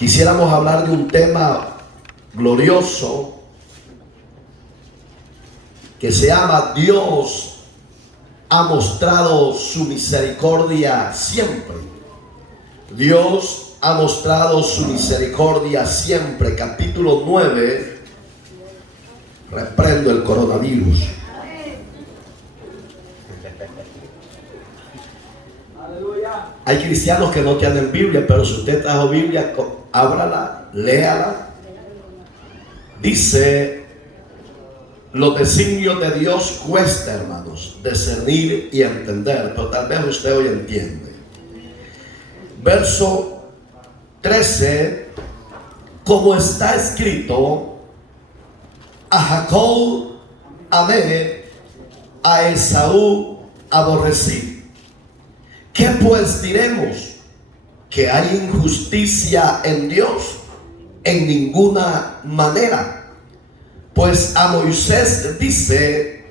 quisiéramos hablar de un tema glorioso que se llama Dios ha mostrado su misericordia siempre. Dios ha mostrado su misericordia siempre. Capítulo 9. Reprendo el coronavirus. Hay cristianos que no tienen Biblia, pero si usted trajo Biblia, ábrala, léala. Dice: los designios de Dios cuesta, hermanos, discernir y entender, pero tal vez usted hoy entiende. Verso 13: como está escrito, a Jacob amé, a Esaú aborrecí. ¿Qué pues diremos? ¿Que hay injusticia en Dios? En ninguna manera. Pues a Moisés dice: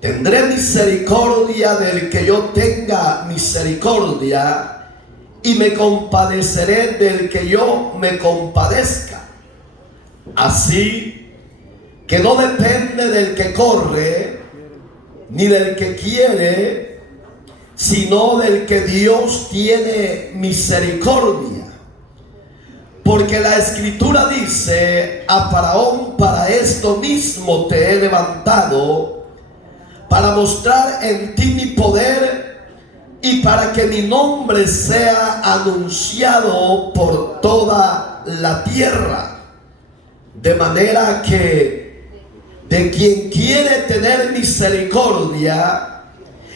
tendré misericordia del que yo tenga misericordia, y me compadeceré del que yo me compadezca. Así que no depende del que corre, ni del que quiere, sino del que Dios tiene misericordia. Porque la Escritura dice: a Faraón para esto mismo te he levantado, para mostrar en ti mi poder, y para que mi nombre sea anunciado por toda la tierra. De manera que de quien quiere tener misericordia,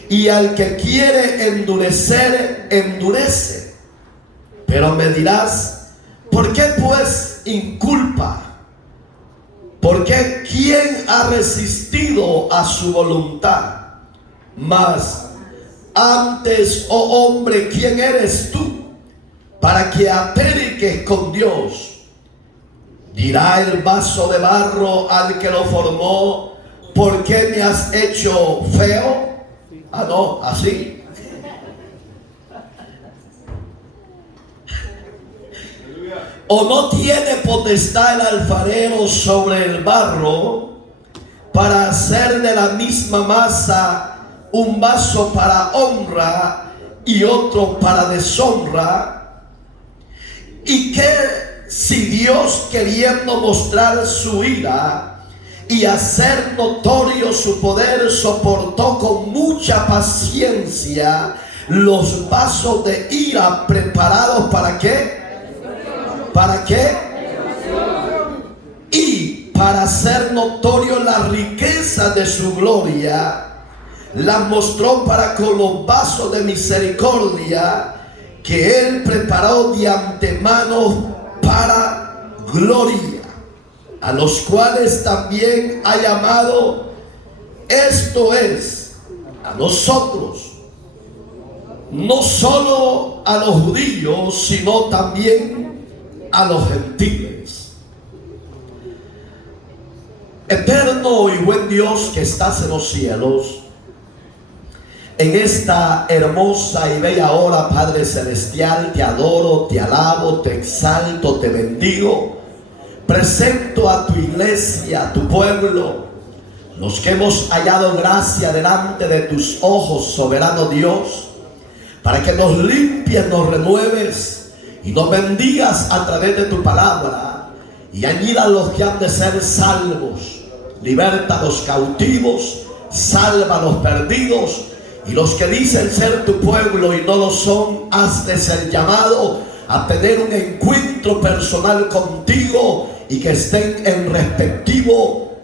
y al que quiere endurecer, endurece. Pero me dirás: ¿por qué pues inculpa? Porque ¿quién ha resistido a su voluntad? Mas antes, oh hombre, ¿quién eres tú para que aterriques con Dios? Dirá el vaso de barro al que lo formó: ¿por qué me has hecho feo? Ah, no, así. ¿O no tiene potestad el alfarero sobre el barro para hacer de la misma masa un vaso para honra y otro para deshonra? ¿Y qué si Dios, queriendo mostrar su ira y hacer notorio su poder, soportó con mucha paciencia los vasos de ira preparados para qué? ¿Para qué? Y para hacer notorio la riqueza de su gloria, las mostró para con los vasos de misericordia que él preparó de antemano para gloria, a los cuales también ha llamado, esto es, a nosotros, no solo a los judíos, sino también a los gentiles. Eterno y buen Dios que estás en los cielos, en esta hermosa y bella hora, Padre Celestial, te adoro, te alabo, te exalto, te bendigo. Presento a tu iglesia, a tu pueblo, los que hemos hallado gracia delante de tus ojos, soberano Dios, para que nos limpies, nos renueves y nos bendigas a través de tu palabra, y añada a los que han de ser salvos, liberta a los cautivos, salva a los perdidos, y los que dicen ser tu pueblo y no lo son, hazles el llamado a tener un encuentro personal contigo, y que estén en respectivo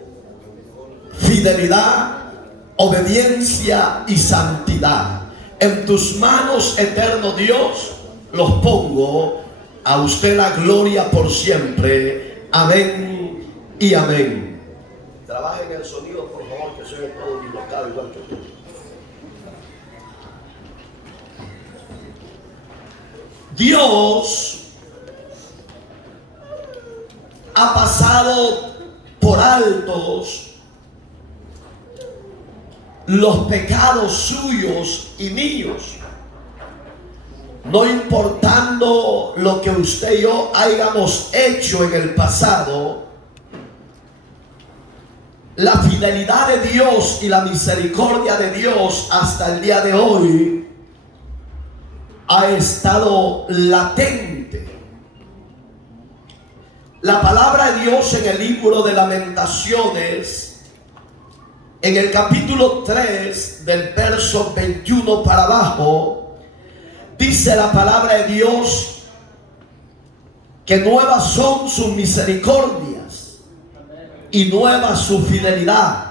fidelidad, obediencia y santidad. En tus manos, eterno Dios, los pongo. A usted la gloria por siempre. Amén y amén. Trabajen el sonido, por favor, que soy todo dislocado igual que tú. Dios ha pasado por altos los pecados suyos y míos, no importando importando lo que usted y yo hayamos hecho en el pasado, la fidelidad de Dios y la misericordia de Dios hasta el día de hoy ha estado latente. La palabra de Dios en el libro de Lamentaciones, en el capítulo 3 del verso 21 para abajo, dice la palabra de Dios que nuevas son sus misericordias y nueva su fidelidad,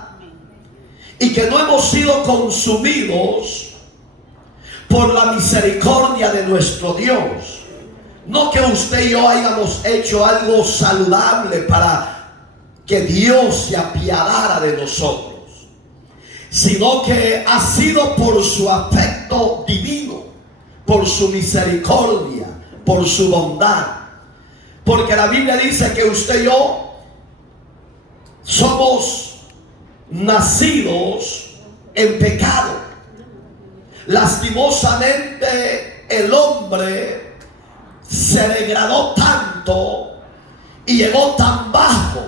y que no hemos sido consumidos por la misericordia de nuestro Dios. No que usted y yo hayamos hecho algo saludable para que Dios se apiadara de nosotros, sino que ha sido por su afecto divino, por su misericordia, por su bondad. Porque la Biblia dice que usted y yo somos nacidos en pecado. Lastimosamente el hombre se degradó tanto y llegó tan bajo,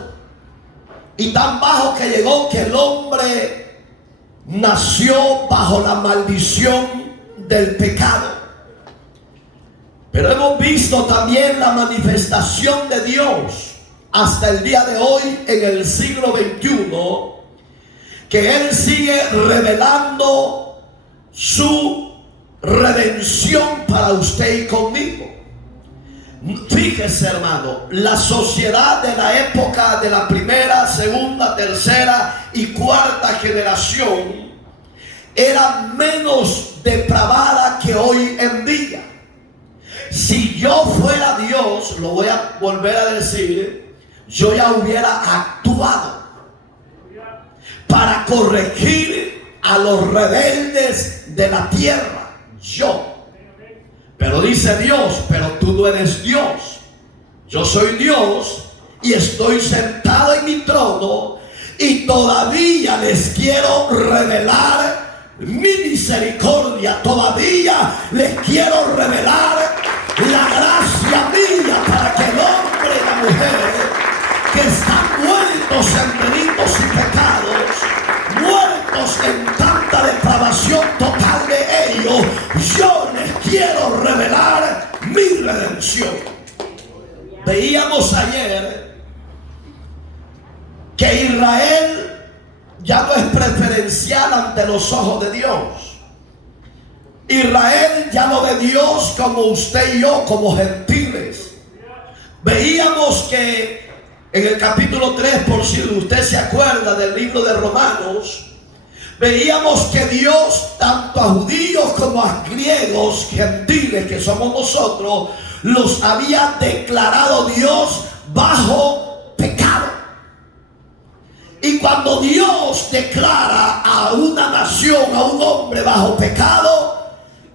y tan bajo que llegó que el hombre nació bajo la maldición del pecado. Pero hemos visto también la manifestación de Dios hasta el día de hoy en el siglo XXI, que Él sigue revelando su redención para usted y conmigo. Fíjese, hermano, la sociedad de la época de la primera, segunda, tercera y cuarta generación era menos depravada que hoy en día. Si yo fuera Dios, lo voy a volver a decir, yo ya hubiera actuado para corregir a los rebeldes de la tierra. Yo. Pero dice Dios, pero tú no eres Dios. Yo soy Dios y estoy sentado en mi trono, y todavía les quiero revelar mi misericordia. Todavía les quiero revelar la gracia mía, para que el hombre y la mujer que están muertos en delitos y pecados, muertos en tanta depravación total de ellos, yo les quiero revelar mi redención. Veíamos ayer que Israel ya no es preferencial ante los ojos de Dios. Israel ya no ve Dios como usted y yo, como gentiles. Veíamos que en el capítulo 3, por si usted se acuerda del libro de Romanos, veíamos que Dios, tanto a judíos como a griegos, gentiles que somos nosotros, los había declarado Dios bajo pecado. Y cuando Dios declara a una nación, a un hombre bajo pecado,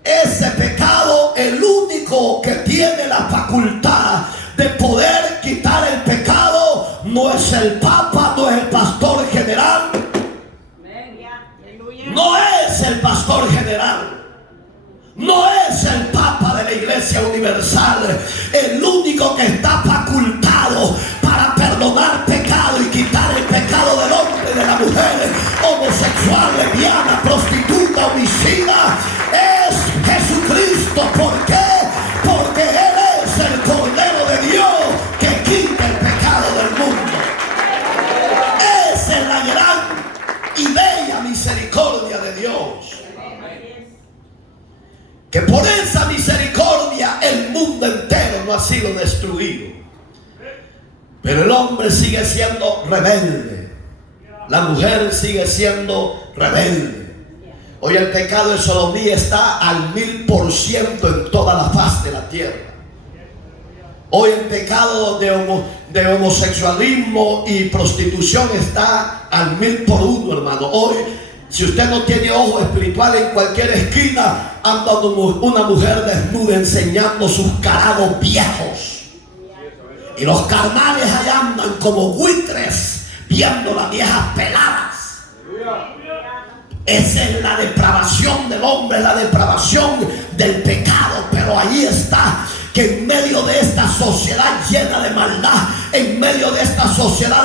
ese pecado, el único que tiene la facultad de poder quitar el pecado, no es el Papa, no es el pastor general, no es el pastor general, no es el Papa de la Iglesia Universal. El único que está facultado para perdonar pecado y quitar el pecado del hombre, de la mujer, homosexual, lesbiana, prostituta, homicida, es Jesucristo. ¿Por qué? Porque Él es el Cordero de Dios que quita el pecado del mundo. Esa es la gran y bella misericordia de Dios, que por esa misericordia el mundo entero no ha sido destruido. Pero el hombre sigue siendo rebelde, la mujer sigue siendo rebelde. Hoy el pecado de sodomía está al 1000% en toda la faz de la tierra. Hoy el pecado de homosexualismo y prostitución está al 1000%, hermano. Hoy, si usted no tiene ojo espiritual, en cualquier esquina anda una mujer desnuda enseñando sus carados viejos. Y los carnales allá andan como buitres viendo las viejas peladas. Esa es la depravación del hombre, la depravación del pecado. Pero ahí está, que sociedad llena de maldad, en medio de esta sociedad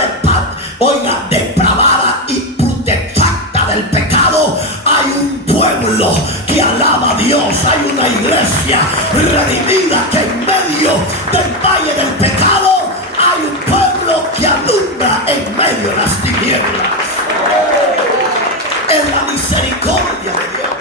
depravada y putrefacta del pecado, hay un pueblo que alaba a Dios. Hay una iglesia redimida que en medio del valle del pecado hay un pueblo que alumbra en medio de las tinieblas. Es la misericordia de Dios.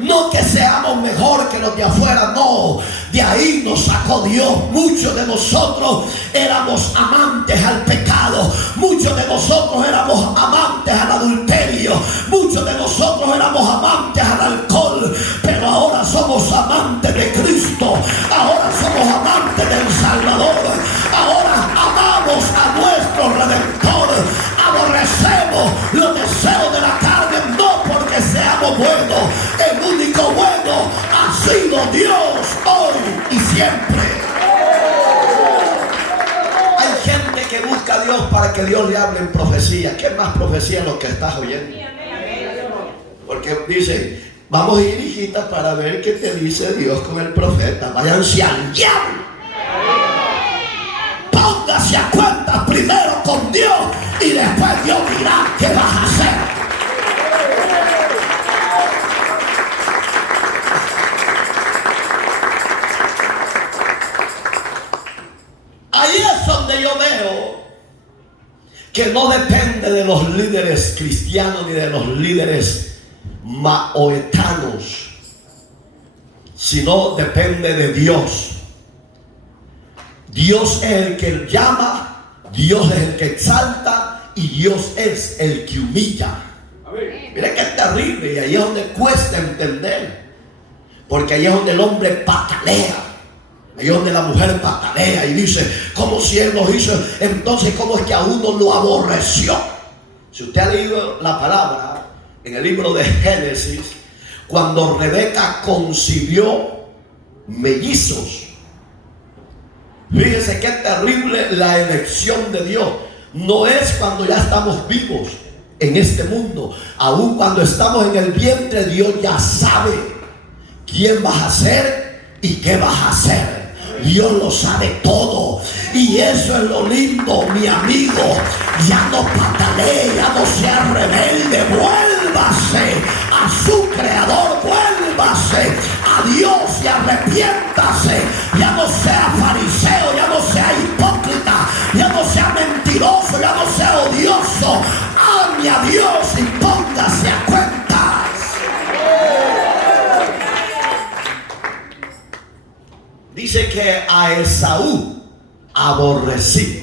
No que seamos mejor que los de afuera, no. De ahí nos sacó Dios. Muchos de nosotros éramos amantes al pecado. Muchos de nosotros éramos amantes al adulterio. Muchos de nosotros éramos amantes al alcohol. Pero ahora somos amantes de Cristo. Ahora somos amantes del Salvador. Ahora amamos a nuestro Redentor. Aborrecemos los deseos de la carne, no porque seamos buenos. El único bueno ha sido Dios hoy y siempre. Hay gente que busca a Dios para que Dios le hable en profecía. ¿Qué más profecía lo que estás oyendo? Porque dice, vamos a ir, hijita, para ver qué te dice Dios con el profeta. Váyanse al diablo. Póngase a cuentas primero con Dios y después Dios dirá qué vas a hacer. Ahí es donde yo veo que no depende de los líderes cristianos ni de los líderes maoetanos, sino depende de Dios. Dios es el que llama, Dios es el que exalta y Dios es el que humilla. Mira que es terrible, y ahí es donde cuesta entender, porque ahí es donde el hombre patalea, ahí es donde la mujer patalea y dice, como si él nos hizo, entonces cómo es que a uno lo aborreció. Si usted ha leído la palabra en el libro de Génesis, cuando Rebeca concibió mellizos, fíjese qué terrible la elección de Dios. No es cuando ya estamos vivos en este mundo. Aún cuando estamos en el vientre, Dios ya sabe quién vas a ser y qué vas a hacer. Dios lo sabe todo. Y eso es lo lindo, mi amigo. Ya no patalee, ya no sea rebelde. Vuélvase a su creador, vuélvase a Dios y arrepiéntase. Ya no sea fariseo, ya no sea hipócrita, ya no sea mentiroso, ya no sea odioso. Ame a Dios y póngase a cuentas. Dice que a Esaú aborreció.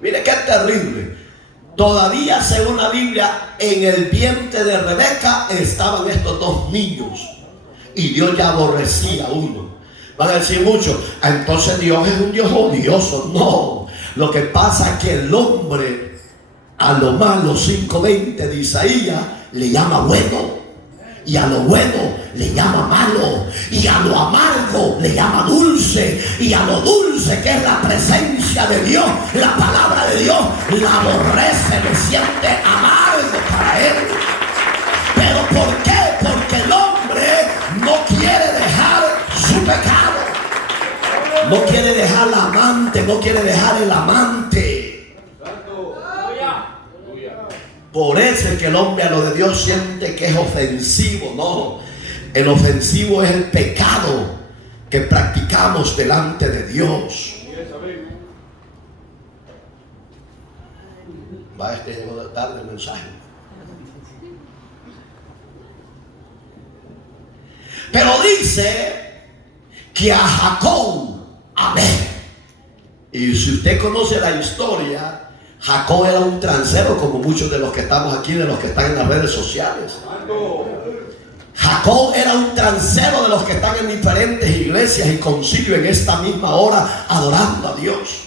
Mire qué terrible. Todavía, según la Biblia, en el vientre de Rebeca estaban estos dos niños. Y Dios ya aborrecía a uno. Van a decir muchos, entonces Dios es un Dios odioso. No, lo que pasa es que el hombre a lo malo, 5:20 de Isaías, le llama bueno. Y a lo bueno le llama malo, y a lo amargo le llama dulce, y a lo dulce, que es la presencia de Dios, la palabra de Dios, la aborrece, le siente amargo para él. ¿Pero por qué? Porque el hombre no quiere dejar su pecado, no quiere dejar la amante, no quiere dejar el amante. Por eso es que el hombre a lo de Dios siente que es ofensivo. No, el ofensivo es el pecado que practicamos delante de Dios. Va, llegó tarde el mensaje. Pero dice que a Jacob, amén. Y si usted conoce la historia, Jacob era un transero, como muchos de los que estamos aquí, de los que están en las redes sociales. Jacob era un transero de los que están en diferentes iglesias y concilio en esta misma hora adorando a Dios.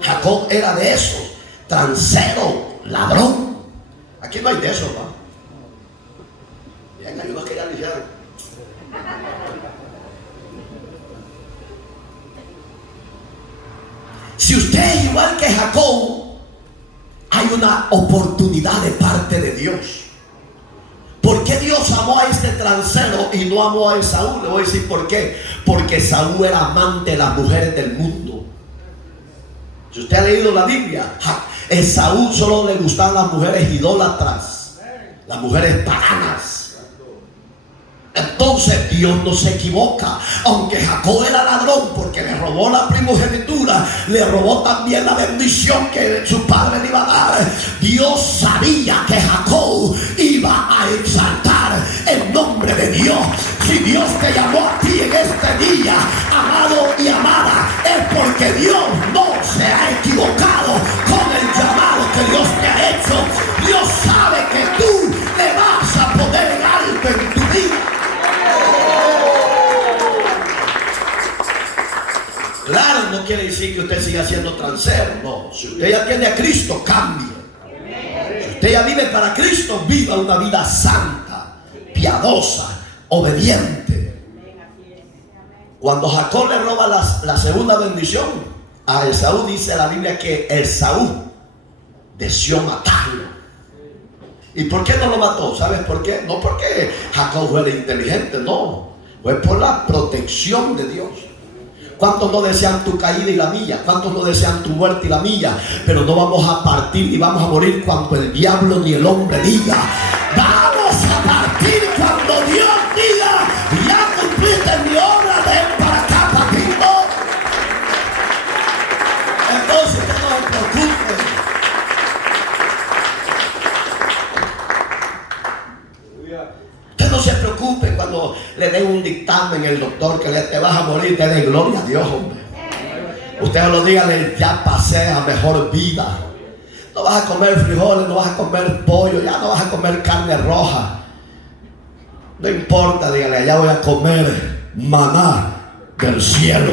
Jacob era de esos, transero, ladrón. Aquí no hay de eso, ¿no? Bien, hay unos que ya lo hicieron. Si usted es igual que Jacob, hay una oportunidad de parte de Dios. ¿Por qué Dios amó a este transero y no amó a Esaú. Le voy a decir por qué. Porque Esaú era amante de las mujeres del mundo. Si usted ha leído la Biblia, Esaú solo le gustaban las mujeres idólatras, las mujeres paganas. Entonces Dios no se equivoca. Aunque Jacob era ladrón porque le robó la primogenitura, le robó también la bendición que su padre le iba a dar. Dios sabía que Jacob iba a exaltar el nombre de Dios. Si Dios te llamó a ti en este día, amado y amada, es porque Dios no se ha equivocado con el llamado que Dios te ha hecho. Dios sabe que tú le vas a poner algo en tu vida. Claro, no quiere decir que usted siga siendo transero. No, si usted ya tiene a Cristo, cambie. Si usted ya vive para Cristo, viva una vida santa, piadosa, obediente. Cuando Jacob le roba la segunda bendición a Esaú, dice la Biblia que Esaú deseó matarlo. ¿Y por qué no lo mató? ¿Sabes por qué? No porque Jacob fuera inteligente, no. Fue por la protección de Dios. ¿Cuántos no desean tu caída y la mía? ¿Cuántos no desean tu muerte y la mía? Pero no vamos a partir y vamos a morir cuando el diablo ni el hombre diga. Vamos a partir cuando Dios diga: ya cumpliste mi obra, ven para acá, papito. Entonces no se preocupen. Usted no se preocupe cuando le den un dictamen el doctor que te vas a morir. Dele gloria a Dios, hombre. Usted lo diga: ya pasé a mejor vida. No vas a comer frijoles, no vas a comer pollo, ya no vas a comer carne roja. No importa, dígale: allá voy a comer maná del cielo.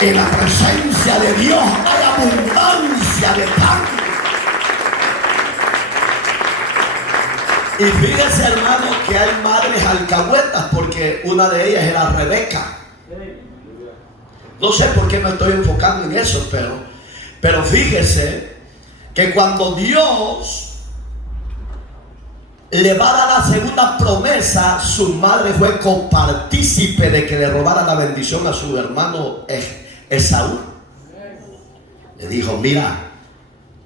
En la presencia de Dios hay abundancia de pan. Y fíjese, hermano, que hay madres alcahuetas, porque una de ellas era Rebeca. No sé por qué me estoy enfocando en eso, pero fíjese que cuando Dios le va a dar la segunda promesa, su madre fue copartícipe de que le robara la bendición a su hermano Esaú. Le dijo: mira,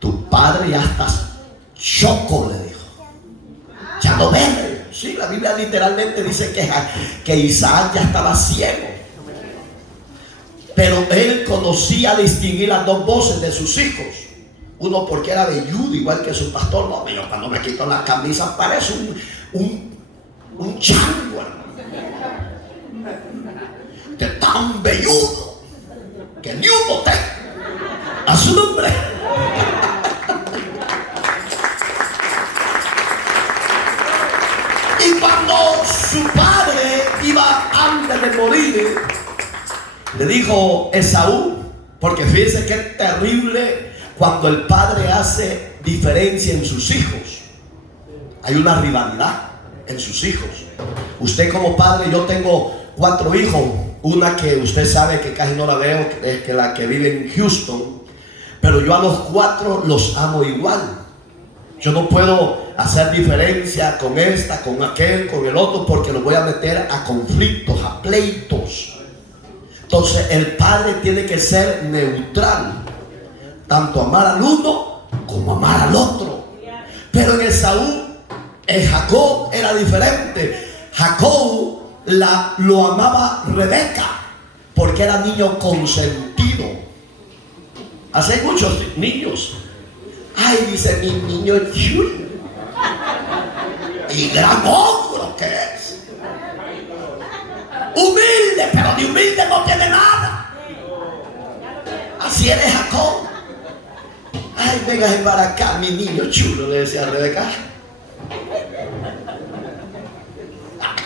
tu padre ya está choco, le dijo. Ya no ve. Sí, la Biblia literalmente dice que Isaac ya estaba ciego. Pero él conocía distinguir las dos voces de sus hijos. Uno porque era velludo, igual que su pastor. No, yo cuando me quito la camisa parece un chango, hermano. De tan velludo que ni un bote a su nombre. Y cuando su padre iba antes de morir, le dijo Esaú, porque fíjense que es terrible cuando el padre hace diferencia en sus hijos. Hay una rivalidad en sus hijos. Usted como padre, yo tengo 4 hijos. Una que usted sabe que casi no la veo, es que la que vive en Houston. Pero yo a los 4 los amo igual. Yo no puedo hacer diferencia con esta, con aquel, con el otro, porque los voy a meter a conflictos, a pleitos. Entonces el padre tiene que ser neutral, tanto amar al uno como amar al otro. Pero en Jacob era diferente. Jacob lo amaba Rebeca porque era niño consentido. Hace muchos niños: ay, dice mi niño chulo, y gran hombro que es, humilde, pero de humilde no tiene nada. Así eres Jacob. Ay, venga para acá, mi niño chulo, le decía a Rebeca.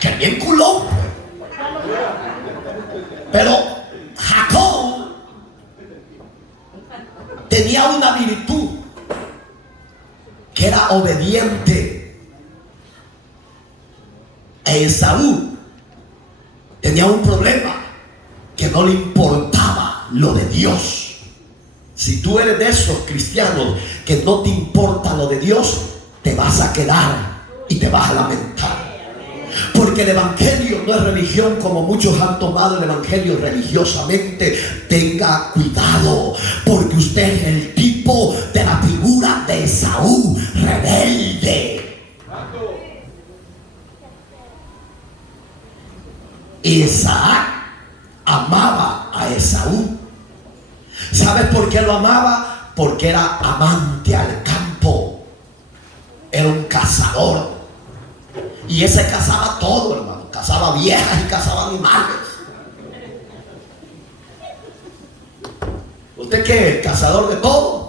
Que bien culón. Pero Jacob tenía una virtud, que era obediente. Esaú tenía un problema, que no le importaba lo de Dios. Si tú eres de esos cristianos que no te importa lo de Dios, te vas a quedar y te vas a lamentar. Porque el evangelio no es religión como muchos han tomado el evangelio religiosamente. Tenga cuidado, porque usted es el tipo de la figura de Esaú, rebelde. Isaac amaba a Esaú. ¿Sabes por qué lo amaba? Porque era amante al campo. Era un cazador. Y ese cazaba todo, hermano. Cazaba viejas y cazaba animales. ¿Usted qué es? ¿Cazador de todo?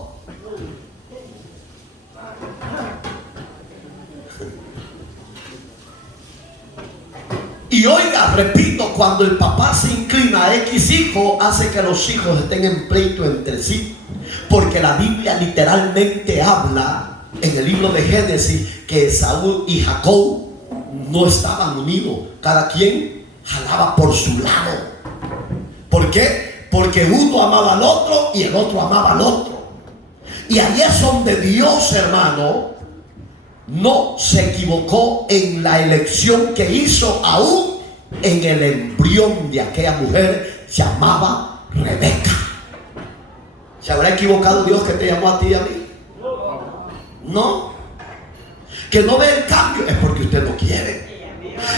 Y oiga, repito, cuando el papá se inclina a X hijo, hace que los hijos estén en pleito entre sí. Porque la Biblia literalmente habla en el libro de Génesis que Esaú y Jacob no estaban unidos. Cada quien jalaba por su lado. ¿Por qué? Porque uno amaba al otro y el otro amaba al otro. Y ahí es donde Dios, hermano, no se equivocó en la elección que hizo aún en el embrión de aquella mujer llamada Rebeca. ¿Se habrá equivocado Dios que te llamó a ti y a mí? No. Que no ve el cambio es porque usted no quiere.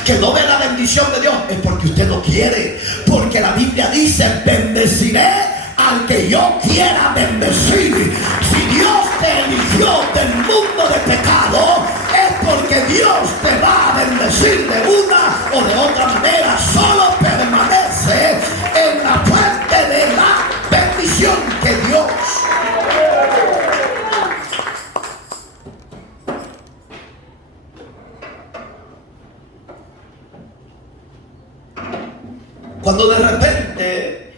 Que no ve la bendición de Dios es porque usted no quiere. Porque la Biblia dice: bendeciré al que yo quiera bendecir. Si Dios te eligió del mundo de pecado, es porque Dios te va a bendecir de una o de otra manera. Solo permanece en la fuente de la bendición que Dios. Cuando de repente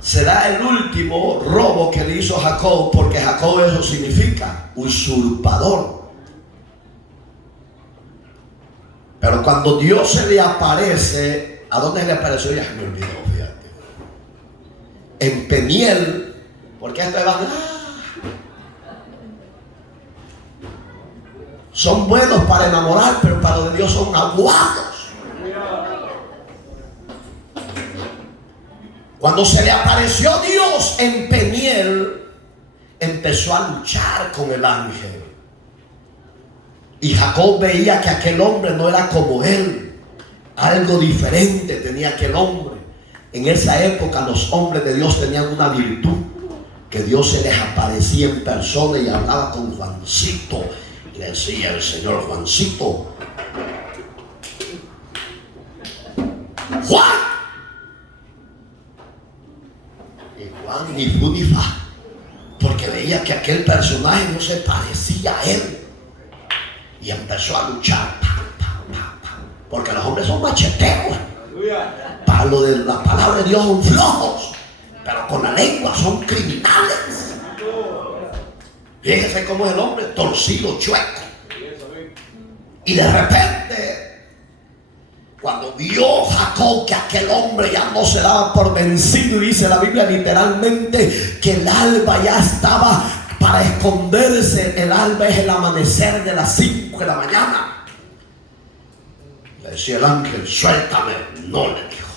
se da el último robo que le hizo Jacob, porque Jacob eso significa usurpador. Pero cuando Dios se le aparece, ¿a dónde le apareció? Ya se me olvidó, fíjate. En Peniel, porque esto es son buenos para enamorar, pero para los de Dios son aguados. Cuando se le apareció Dios en Peniel, empezó a luchar con el ángel. Y Jacob veía que aquel hombre no era como él. Algo diferente tenía aquel hombre. En esa época los hombres de Dios tenían una virtud, que Dios se les aparecía en persona y hablaba con Juancito. Y le decía el Señor: Juancito, Juan. Ni fu ni fa, porque veía que aquel personaje no se parecía a él y empezó a luchar, porque los hombres son macheteros. Para lo de la palabra de Dios son flojos, pero con la lengua son criminales. Fíjense cómo es el hombre, torcido, chueco. Y de repente, cuando vio Jacob que aquel hombre ya no se daba por vencido, y dice la Biblia literalmente que el alba ya estaba para esconderse. El alba es el amanecer de las 5 de la mañana. Le decía el ángel: suéltame. No, le dijo: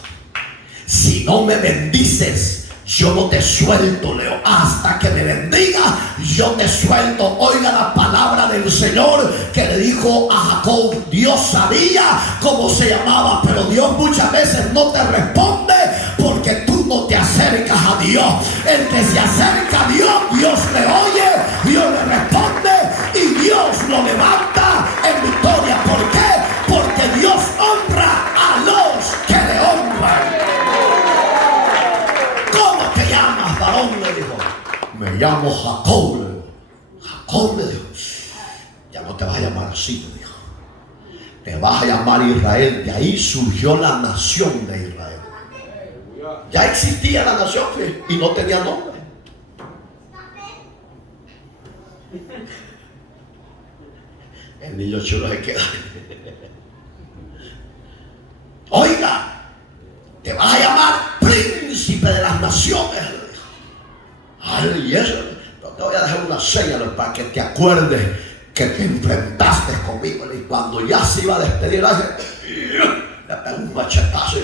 si no me bendices, yo no te suelto, Leo. Hasta que me bendiga, yo te suelto. Oiga la palabra del Señor que le dijo a Jacob. Dios sabía cómo se llamaba, pero Dios muchas veces no te responde porque tú no te acercas a Dios. El que se acerca a Dios, Dios le oye, Dios le responde y Dios lo levanta en victoria. ¿Por qué? Porque Dios honra a los que le honran. Le dijo: me llamo Jacob. Jacob, le dijo: ya no te vas a llamar así, le dijo, te vas a llamar Israel. De ahí surgió la nación de Israel. Ya existía la nación y no tenía nombre. El niño chulo se queda. Oiga, te vas a llamar príncipe de las naciones. Ay, y eso, te voy a dejar una señal para que te acuerdes que te enfrentaste conmigo. Y cuando ya se iba a despedir, le pegó un machetazo.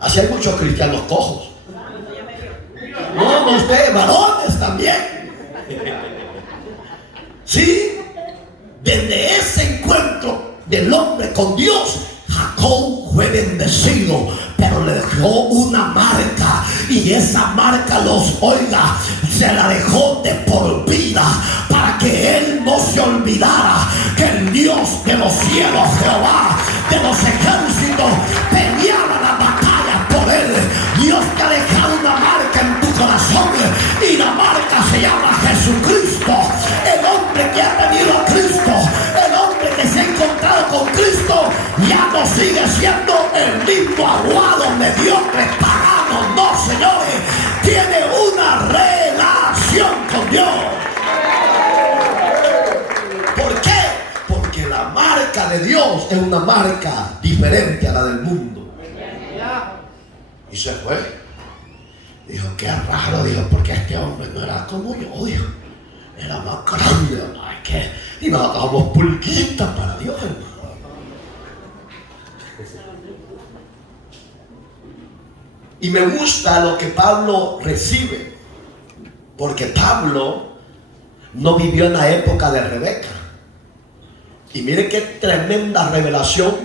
Así hay muchos cristianos cojos. No, ustedes, varones también. Sí, desde ese encuentro del hombre con Dios, Jacob fue bendecido, pero le dejó una marca, y esa marca, se la dejó de por vida, para que él no se olvidara que el Dios de los cielos, Jehová de los ejércitos, peleaba la batalla por él. Dios te ha dejado una marca en tu corazón, y la marca se llama Jesucristo. El hombre que ha venido a Cristo, el hombre que se ha encontrado con Cristo, ya no sigue siendo el mismo aguado, mediocre, pagano. No, señores, tiene una relación con Dios. ¿Por qué? Porque la marca de Dios es una marca diferente a la del mundo. Y se fue. Dijo, qué raro, dijo, porque este hombre no era como yo, dijo. Era más grande, ay, ¿qué? Y nosotros somos pulquitas para Dios, hermano. Y me gusta lo que Pablo recibe, porque Pablo no vivió en la época de Rebeca. Y mire qué tremenda revelación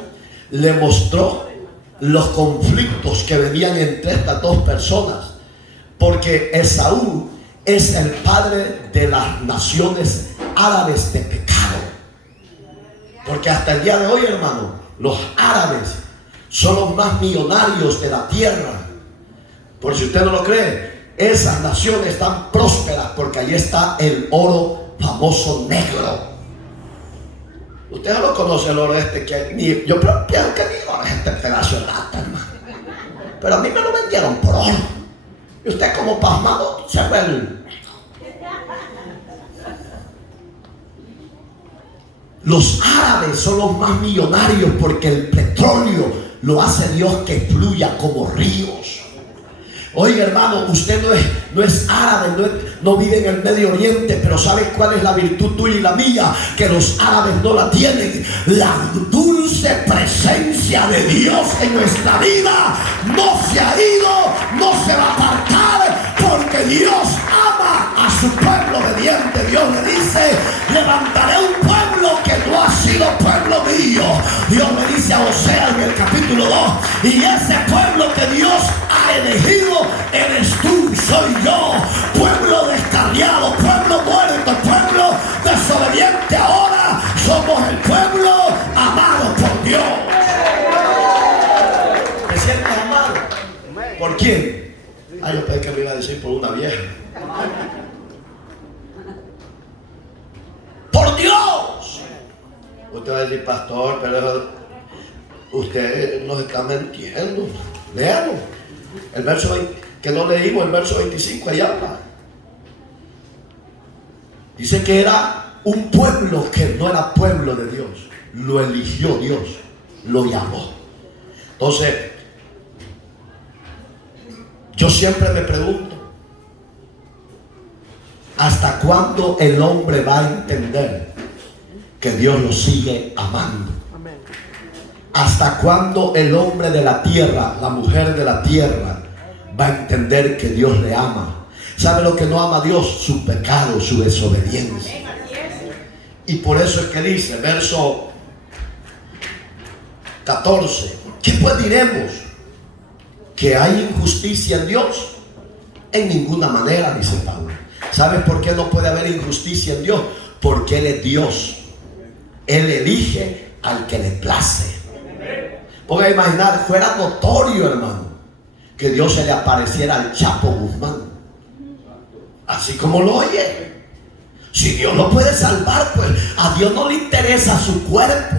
le mostró los conflictos que venían entre estas dos personas. Porque Esaú es el padre de las naciones árabes de pecado. Porque hasta el día de hoy, hermano, los árabes son los más millonarios de la tierra. Por si usted no lo cree, esas naciones están prósperas porque allí está el oro famoso negro. Usted no lo conoce, el oro este que yo pienso que ni oro es este pedazo de lata, hermano. Pero a mí me lo vendieron por oro. Y usted como pasmado se ve el... Los árabes son los más millonarios porque el petróleo lo hace Dios que fluya como ríos. Oiga, hermano, usted no es árabe, no vive en el Medio Oriente, pero ¿sabe cuál es la virtud tuya y la mía? Que los árabes no la tienen. La dulce presencia de Dios en nuestra vida no se ha ido, no se va a apartar, porque Dios ama a su pueblo obediente. Dios le dice, levantaré un pueblo que no ha sido pueblo mío. Dios le dice a Osea en el capítulo 2, y ese pueblo que Dios ha elegido eres tú, soy yo. Pueblo descarriado, pueblo muerto, pueblo desobediente. Ahora somos el pueblo amado por Dios. ¿Te sientes amado? ¿Por quién? Ay, yo pensé que me iba a decir por una vieja. ¡Por Dios! Usted va a decir, pastor, pero usted nos está mintiendo. Léalo. El verso que no leímos, el verso 25, allá habla. Dice que era un pueblo que no era pueblo de Dios. Lo eligió Dios, lo llamó. Entonces, yo siempre me pregunto, ¿hasta cuándo el hombre va a entender que Dios lo sigue amando? ¿Hasta cuándo el hombre de la tierra, la mujer de la tierra, va a entender que Dios le ama? ¿Sabe lo que no ama a Dios? Su pecado, su desobediencia. Y por eso es que dice, verso 14, ¿qué pues diremos? ¿Que hay injusticia en Dios? En ninguna manera, dice Pablo. ¿Sabes por qué no puede haber injusticia en Dios? Porque Él es Dios. Él elige al que le place. Ponga a imaginar, fuera notorio, hermano, que Dios se le apareciera al Chapo Guzmán. Así como lo oye. Si Dios lo puede salvar, pues a Dios no le interesa su cuerpo.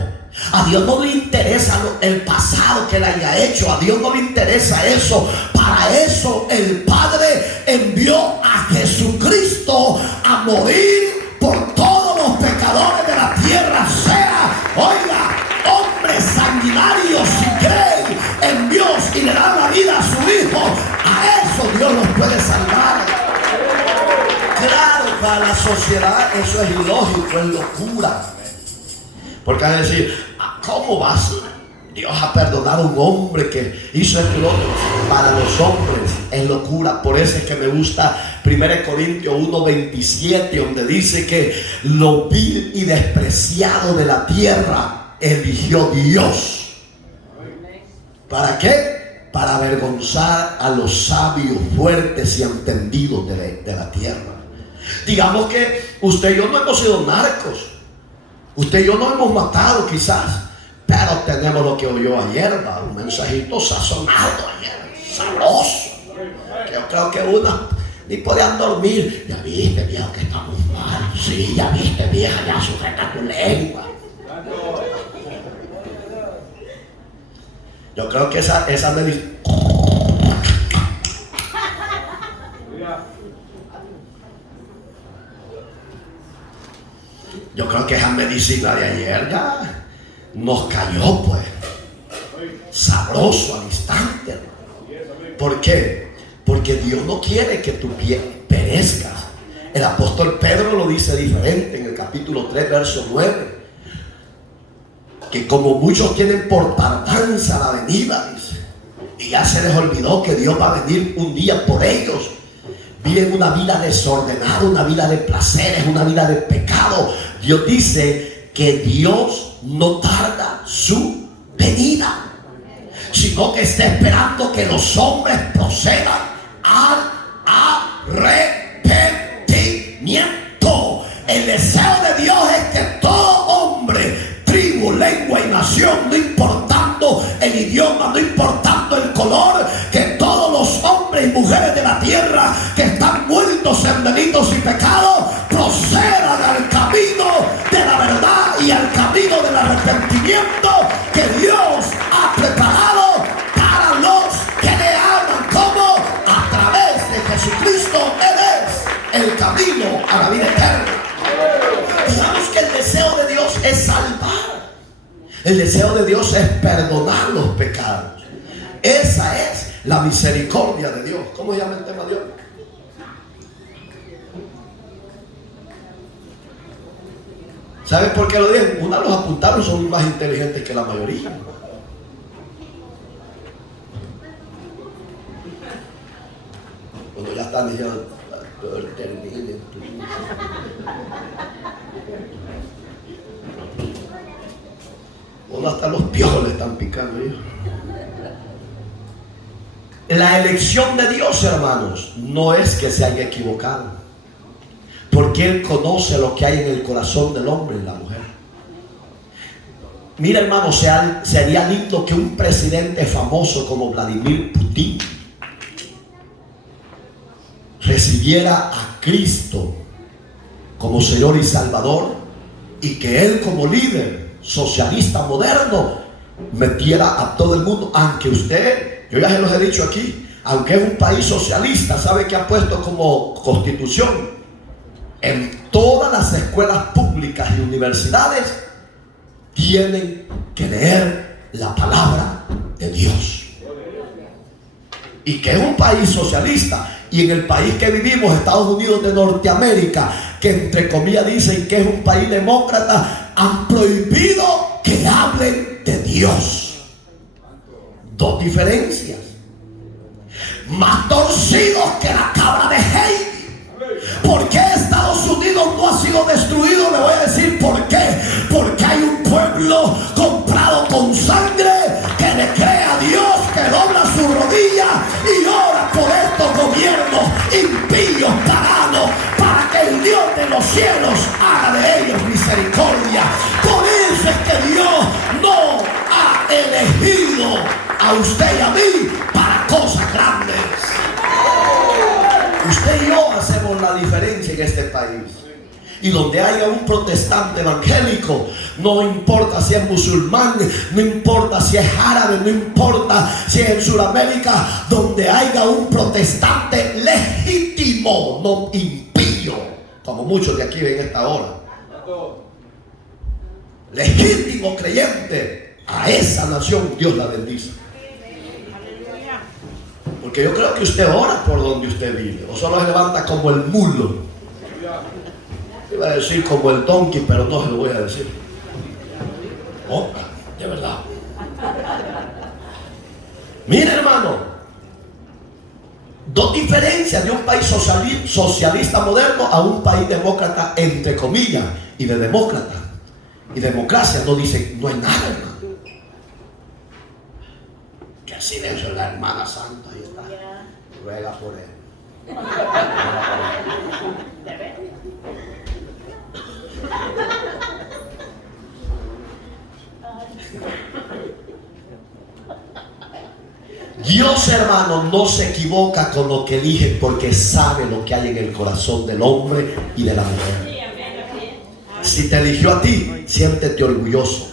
A Dios no le interesa el pasado que él haya hecho. A Dios no le interesa eso. Para eso el Padre envió a Jesucristo a morir por todos los pecadores de la tierra. Sea, oiga, hombres sanguinarios, si creen en Dios y le dan la vida a su Hijo, a eso Dios los puede salvar. Claro, para la sociedad eso es ilógico, es locura. Porque van a decir, ¿cómo vas Dios a perdonar a un hombre que hizo esto y lo otro? Para los hombres es locura. Por eso es que me gusta 1 Corintios 1:27, donde dice que lo vil y despreciado de la tierra eligió Dios. ¿Para qué? Para avergonzar a los sabios, fuertes y entendidos de la tierra. Digamos que usted y yo no hemos sido narcos, usted y yo no hemos matado quizás, pero tenemos lo que oyó ayer, un mensajito sazonado ayer, sabroso, que yo creo que una ni podían dormir. Ya viste, viejo, que estamos mal. Sí, ya viste, vieja, ya sujeta tu lengua. Yo creo que esa medicina. Yo creo que esa medicina de ayer ya nos cayó, pues. Sabroso al instante. ¿Por qué? Porque Dios no quiere que tú perezcas. El apóstol Pedro lo dice diferente en el capítulo 3, verso 9. Que como muchos tienen por tardanza la venida, dice, y ya se les olvidó que Dios va a venir un día por ellos, viven una vida desordenada, una vida de placeres, una vida de pecado. Dios dice que Dios no tarda su venida, sino que está esperando que los hombres procedan al arrepentimiento. El deseo de Dios es que todo hombre, tribu, lengua y nación, no importando el idioma, no importando el color, que todos los hombres y mujeres de la tierra que están muertos en delitos y pecados procedan al camino de la verdad y al camino del arrepentimiento que Dios ha preparado para los que le aman. ¿Cómo? A través de Jesucristo. Él es el camino a la vida eterna. Digamos que el deseo de Dios es salvar. El deseo de Dios es perdonar los pecados. Esa es la misericordia de Dios. ¿Cómo se llama el tema de hoy? ¿Saben por qué lo dicen? Uno de los apuntados son más inteligentes que la mayoría. Cuando ya están diciendo, terminen. Uno hasta los piojos le están picando. La elección de Dios, hermanos, no es que se haya equivocado, porque Él conoce lo que hay en el corazón del hombre y la mujer. Mira, hermano, sería lindo que un presidente famoso como Vladimir Putin recibiera a Cristo como Señor y Salvador, y que Él como líder socialista moderno metiera a todo el mundo. Aunque usted, yo ya se los he dicho aquí, aunque es un país socialista, ¿sabe qué ha puesto como constitución? En todas las escuelas públicas y universidades tienen que leer la palabra de Dios. Y que es un país socialista. Y en el país que vivimos, Estados Unidos de Norteamérica, que entre comillas dicen que es un país demócrata, han prohibido que hablen de Dios. Dos diferencias. Más torcidos que la cabra de Heidi. ¿Por qué Estados Unidos no ha sido destruido? Le voy a decir por qué. Porque hay un pueblo comprado con sangre que le cree a Dios, que dobla su rodilla y ora por estos gobiernos impíos, paganos, para que el Dios de los cielos haga de ellos misericordia. Por eso es que Dios no ha elegido a usted y a mí para cosas grandes. Usted y yo hacemos la diferencia en este país. Y donde haya un protestante evangélico, no importa si es musulmán, no importa si es árabe, no importa si es en Sudamérica, donde haya un protestante legítimo, no impío, como muchos de aquí ven esta hora, legítimo creyente, a esa nación Dios la bendice. Porque yo creo que usted ora por donde usted vive, o solo se levanta como el mulo. iba a decir como el donkey, pero no se lo voy a decir. Oh, de verdad. Mira, hermano, dos diferencias de un país socialista moderno a un país demócrata, entre comillas, y de demócrata y democracia no dice, no hay nada, hermano. Que silencio es la hermana santa, ahí está. Ruega por él. Dios, hermano, no se equivoca con lo que elige, porque sabe lo que hay en el corazón del hombre y de la mujer. Si te eligió a ti, siéntete orgulloso,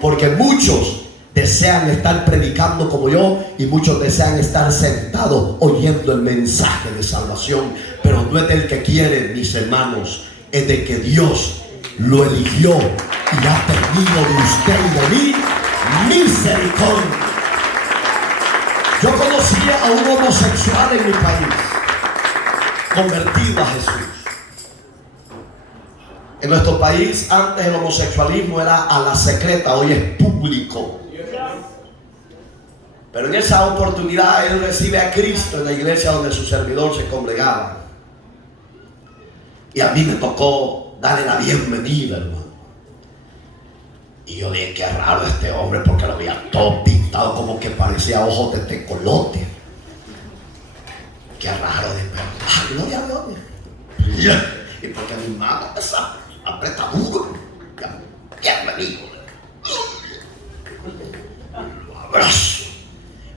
porque muchos desean estar predicando como yo, y muchos desean estar sentados oyendo el mensaje de salvación, pero no es del que quiere, mis hermanos, es de que Dios lo eligió y ha tenido de usted y de mí misericordia. Yo conocía a un homosexual en mi país, convertido a Jesús. En nuestro país antes el homosexualismo era a la secreta, hoy es público. Pero en esa oportunidad él recibe a Cristo en la iglesia donde su servidor se congregaba. Y a mí me tocó darle la bienvenida, hermano. Y yo dije, qué raro este hombre, porque lo veía todo pintado como que parecía ojos de tecolote. Qué raro, de verdad. Gloria a Dios. Y porque mi mano esa aprieta duro. Bienvenido. Lo abrazo.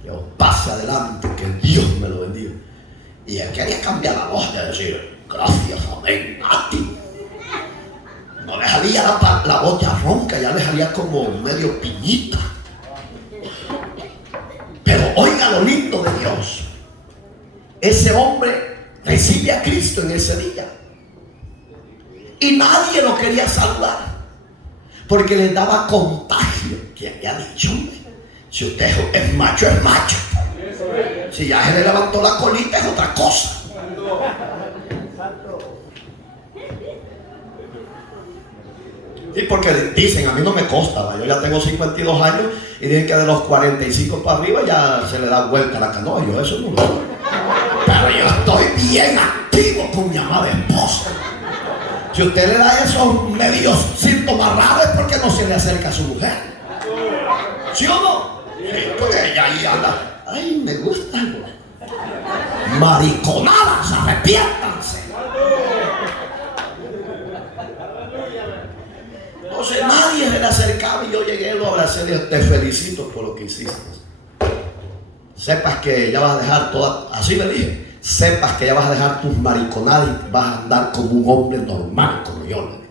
Yo pase adelante, que Dios me lo bendiga. Y él quería cambiar la voz de decir, gracias, amén, a ti. No le salía la voz ya ronca, ya le salía como medio piñita. Pero oiga lo lindo de Dios. Ese hombre recibe a Cristo en ese día. Y nadie lo quería saludar, porque le daba contagio. ¿Quién le ha dicho, hombre? Si usted es macho, es macho. Si ya se le levantó la colita, es otra cosa. Sí, porque dicen, a mí no me consta, yo ya tengo 52 años y dicen que de los 45 para arriba ya se le da vuelta la canoa. Yo eso no lo sé. Pero yo estoy bien activo con mi amada esposa. Si usted le da esos medios síntomas raros es porque no se le acerca a su mujer. ¿Sí o no? Sí, porque ella ahí anda. Ay, me gusta. Mariconadas, arrepiéntanse. Entonces nadie se le acercaba y yo llegué, lo abracé y le dije, te felicito por lo que hiciste. Sepas que ya vas a dejar toda, así le dije, sepas que ya vas a dejar tus mariconadas y vas a andar como un hombre normal, como yo le dije.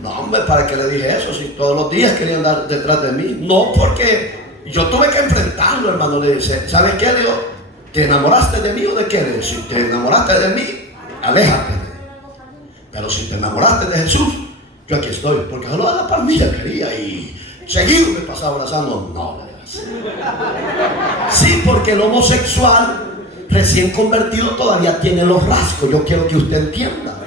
No, hombre, ¿para qué le dije eso? Si todos los días quería andar detrás de mí. No, porque yo tuve que enfrentarlo, hermano. Le dije, ¿sabes qué? Le digo, ¿te enamoraste de mí o de qué? Le digo, si te enamoraste de mí, aléjate. Pero si te enamoraste de Jesús, yo aquí estoy, porque solo a la palmilla quería y seguido me pasaba abrazando. No, sí, porque el homosexual recién convertido todavía tiene los rasgos. Yo quiero que usted entienda.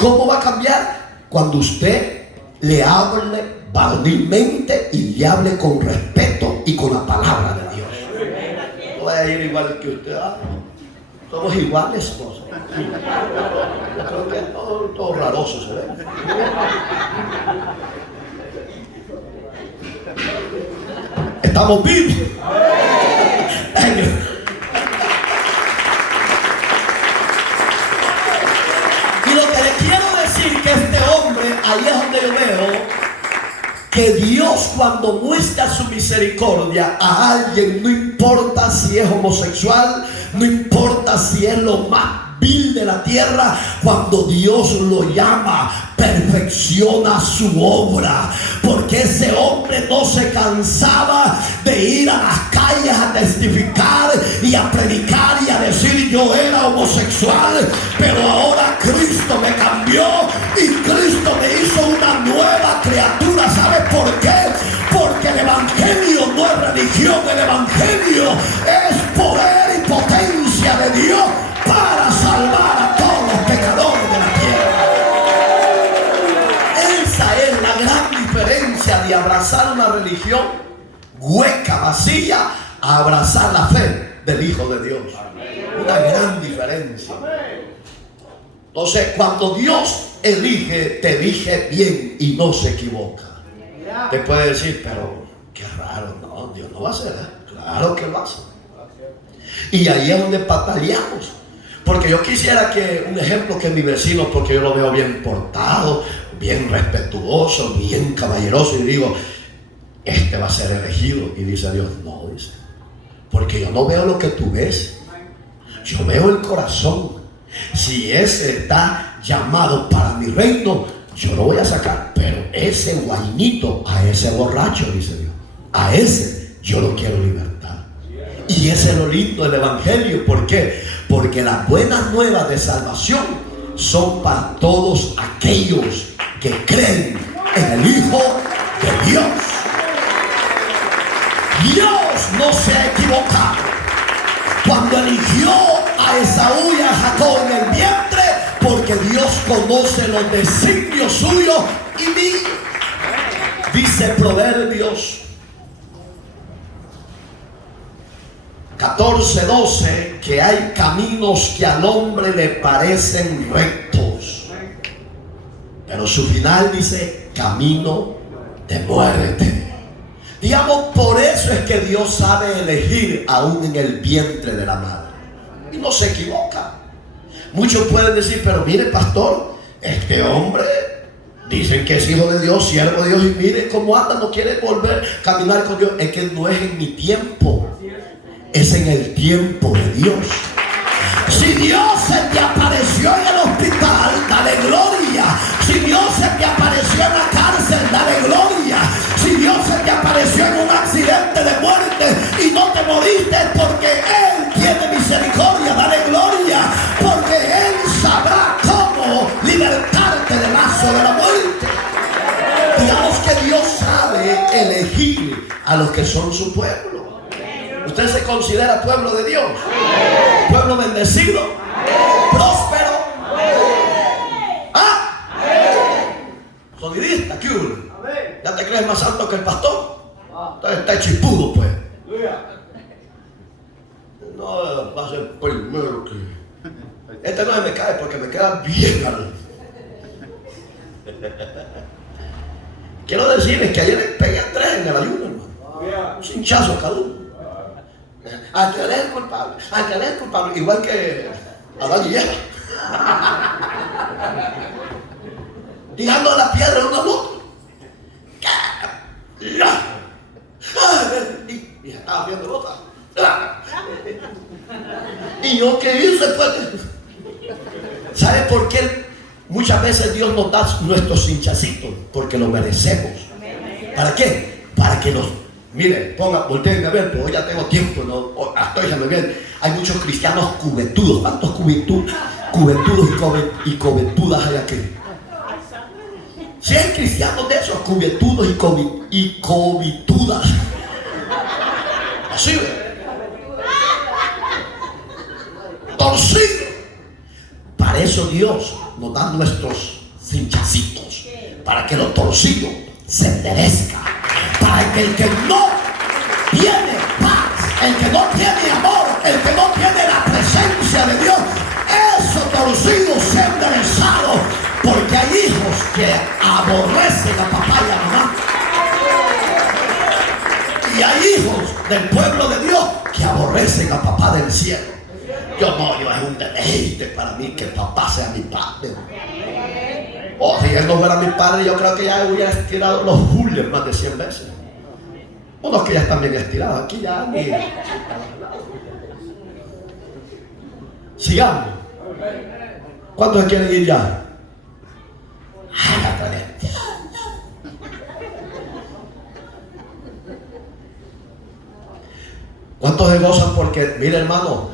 ¿Cómo va a cambiar? Cuando usted le hable varonilmente y le hable con respeto y con la palabra de Dios. No voy a ir igual que usted. Somos iguales, esposos. Yo creo que es todo raroso, se ve. Estamos vivos. Y lo que le quiero decir, que este hombre, ahí es donde yo veo que Dios, cuando muestra su misericordia a alguien, no importa si es homosexual, no importa si es lo más vil de la tierra, cuando Dios lo llama, perfecciona su obra, porque ese hombre no se cansaba de ir a las calles a testificar y a predicar y a decir, yo era homosexual, pero ahora Cristo me cambió y Cristo me hizo una nueva criatura. ¿Sabes por qué? Porque el evangelio no es religión, el evangelio es poder y potencia de Dios para salvar a todos los pecadores de la tierra. abrazar una religión hueca, vacía, a abrazar la fe del Hijo de Dios. Una gran diferencia. Entonces, cuando Dios elige, te elige bien y no se equivoca. Te puede decir, pero qué raro, no, Dios no va a hacer eso. Claro que lo hace. Y ahí es donde batallamos. Porque yo quisiera que, un ejemplo, que mi vecino, porque yo lo veo bien portado, bien respetuoso, bien caballeroso, y digo, este va a ser elegido. Y dice Dios, no, dice, porque yo no veo lo que tú ves, yo veo el corazón. Si ese está llamado para mi reino, yo lo voy a sacar. Pero ese guainito, a ese borracho, dice Dios, a ese yo lo quiero libertar. Y ese es lo lindo del evangelio. ¿Por qué? Porque las buenas nuevas de salvación son para todos aquellos que creen en el Hijo de Dios. Dios no se ha equivocado. Cuando eligió a Esaú y a Jacob en el vientre, porque Dios conoce los designios suyos y míos. Dice Proverbios 14:12, que hay caminos que al hombre le parecen rectos, pero su final dice camino de muerte. Digamos, por eso es que Dios sabe elegir aún en el vientre de la madre y no se equivoca. Muchos pueden decir, pero mire, pastor, este hombre dicen que es hijo de Dios, siervo de Dios, y mire cómo anda, no quiere volver a caminar con Dios. Es que no es en mi tiempo, es en el tiempo de Dios. Si Dios se te apareció en el hospital, dale gloria. Si Dios se te apareció en la cárcel, dale gloria. Si Dios se te apareció en un accidente de muerte y no te moriste, porque Él tiene misericordia, dale gloria. Porque Él sabrá cómo libertarte del lazo de la muerte. Digamos que Dios sabe elegir a los que son su pueblo. ¿Usted se considera pueblo de Dios? ¿Pueblo bendecido? ¿Próspero? ¿Ah? ¿Sonidista? ¿Qué hubo? ¿Ya te crees más santo que el pastor? Entonces está chipudo, pues. No, va a ser primero que... Este no se me cae porque me queda bien alto. Quiero decirles que ayer le pegué a 3 en el ayuno, hermano. Un hinchazo cada uno. Aquel es el culpable, aquel es el culpable, igual que Adán y Eva. Tirando la piedra uno al otro. Y estaba viendo el otro. Y yo qué hice, pues. ¿Sabe por qué muchas veces Dios nos da nuestros hinchacitos? Porque lo merecemos. ¿Para qué? Para que nos... Mire, volteen a ver, pues hoy ya tengo tiempo, no, estoy ya bien. Hay muchos cristianos cubetudos. ¿Cuántos cubetudos y cobetudas hay aquí? Si hay cristianos de esos, cubetudos y cobitudas. Así, torcidos. Para eso Dios nos da nuestros cinchacitos, para que los torcidos se enderezcan. Para que el que no tiene paz, el que no tiene amor, el que no tiene la presencia de Dios, esos torcidos se han enderezado. Porque hay hijos que aborrecen a papá y a mamá. Y hay hijos del pueblo de Dios que aborrecen a papá del cielo. Yo es un deleite para mí que papá sea mi padre. O si él no fuera mi padre, yo creo que ya hubiera estirado los julios más de 100 veces. Unos que ya están bien estirados. Aquí ya ni... Sigamos. ¿Cuántos quieren ir ya? ¿Cuántos se gozan? Porque, mire, hermano,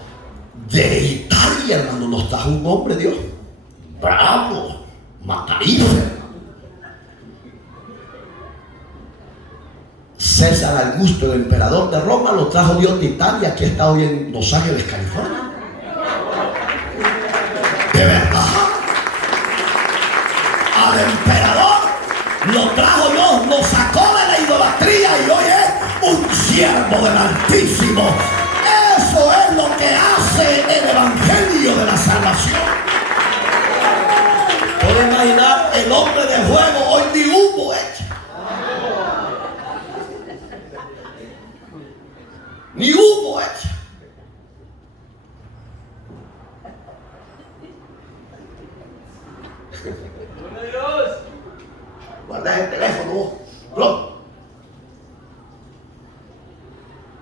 de Italia, hermano, nos trajo un hombre, Dios. Bravo, matarífer. César Augusto, el emperador de Roma, lo trajo Dios de Italia. Aquí está hoy en Los Ángeles, California. De verdad. Al emperador lo trajo Dios, nos sacó de la siervo del Altísimo. Eso es lo que hace el evangelio de la salvación. Puedo imaginar el hombre de fuego hoy ni humo echa. Ni humo echa. Guarda el teléfono, bro.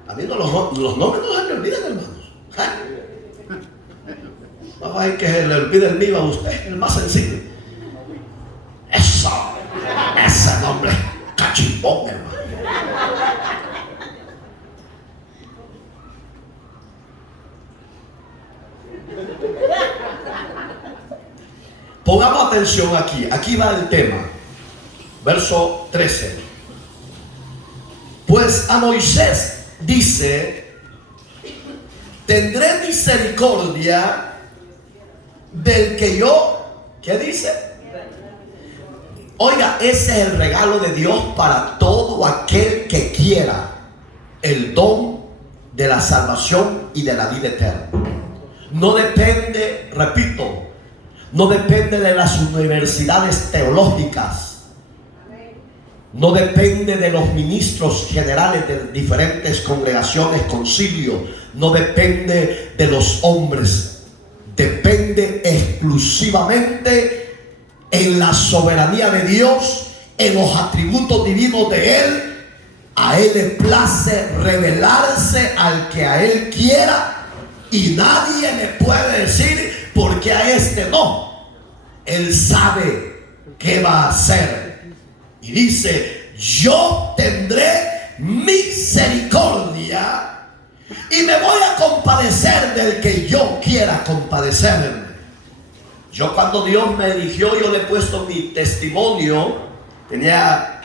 A mí los nombres no se me olvidan, hermanos. Vamos a ver que se le olvide el mío a usted, el más sencillo. Ese nombre cachimbón, hermano. Pongamos atención aquí. Aquí va el tema. Verso 13. Pues a Moisés dice: tendré misericordia del que yo, ¿qué dice? Oiga, ese es el regalo de Dios para todo aquel que quiera el don de la salvación y de la vida eterna. No depende, repito, no depende de las universidades teológicas. No depende de los ministros generales de diferentes congregaciones, concilios. No depende de los hombres. Depende exclusivamente en la soberanía de Dios, en los atributos divinos de Él. A Él le place revelarse al que a Él quiera, y nadie le puede decir por qué a este no. Él sabe qué va a hacer. Y dice: yo tendré misericordia y me voy a compadecer del que yo quiera compadecerme. Yo, cuando Dios me eligió, yo le he puesto mi testimonio. Tenía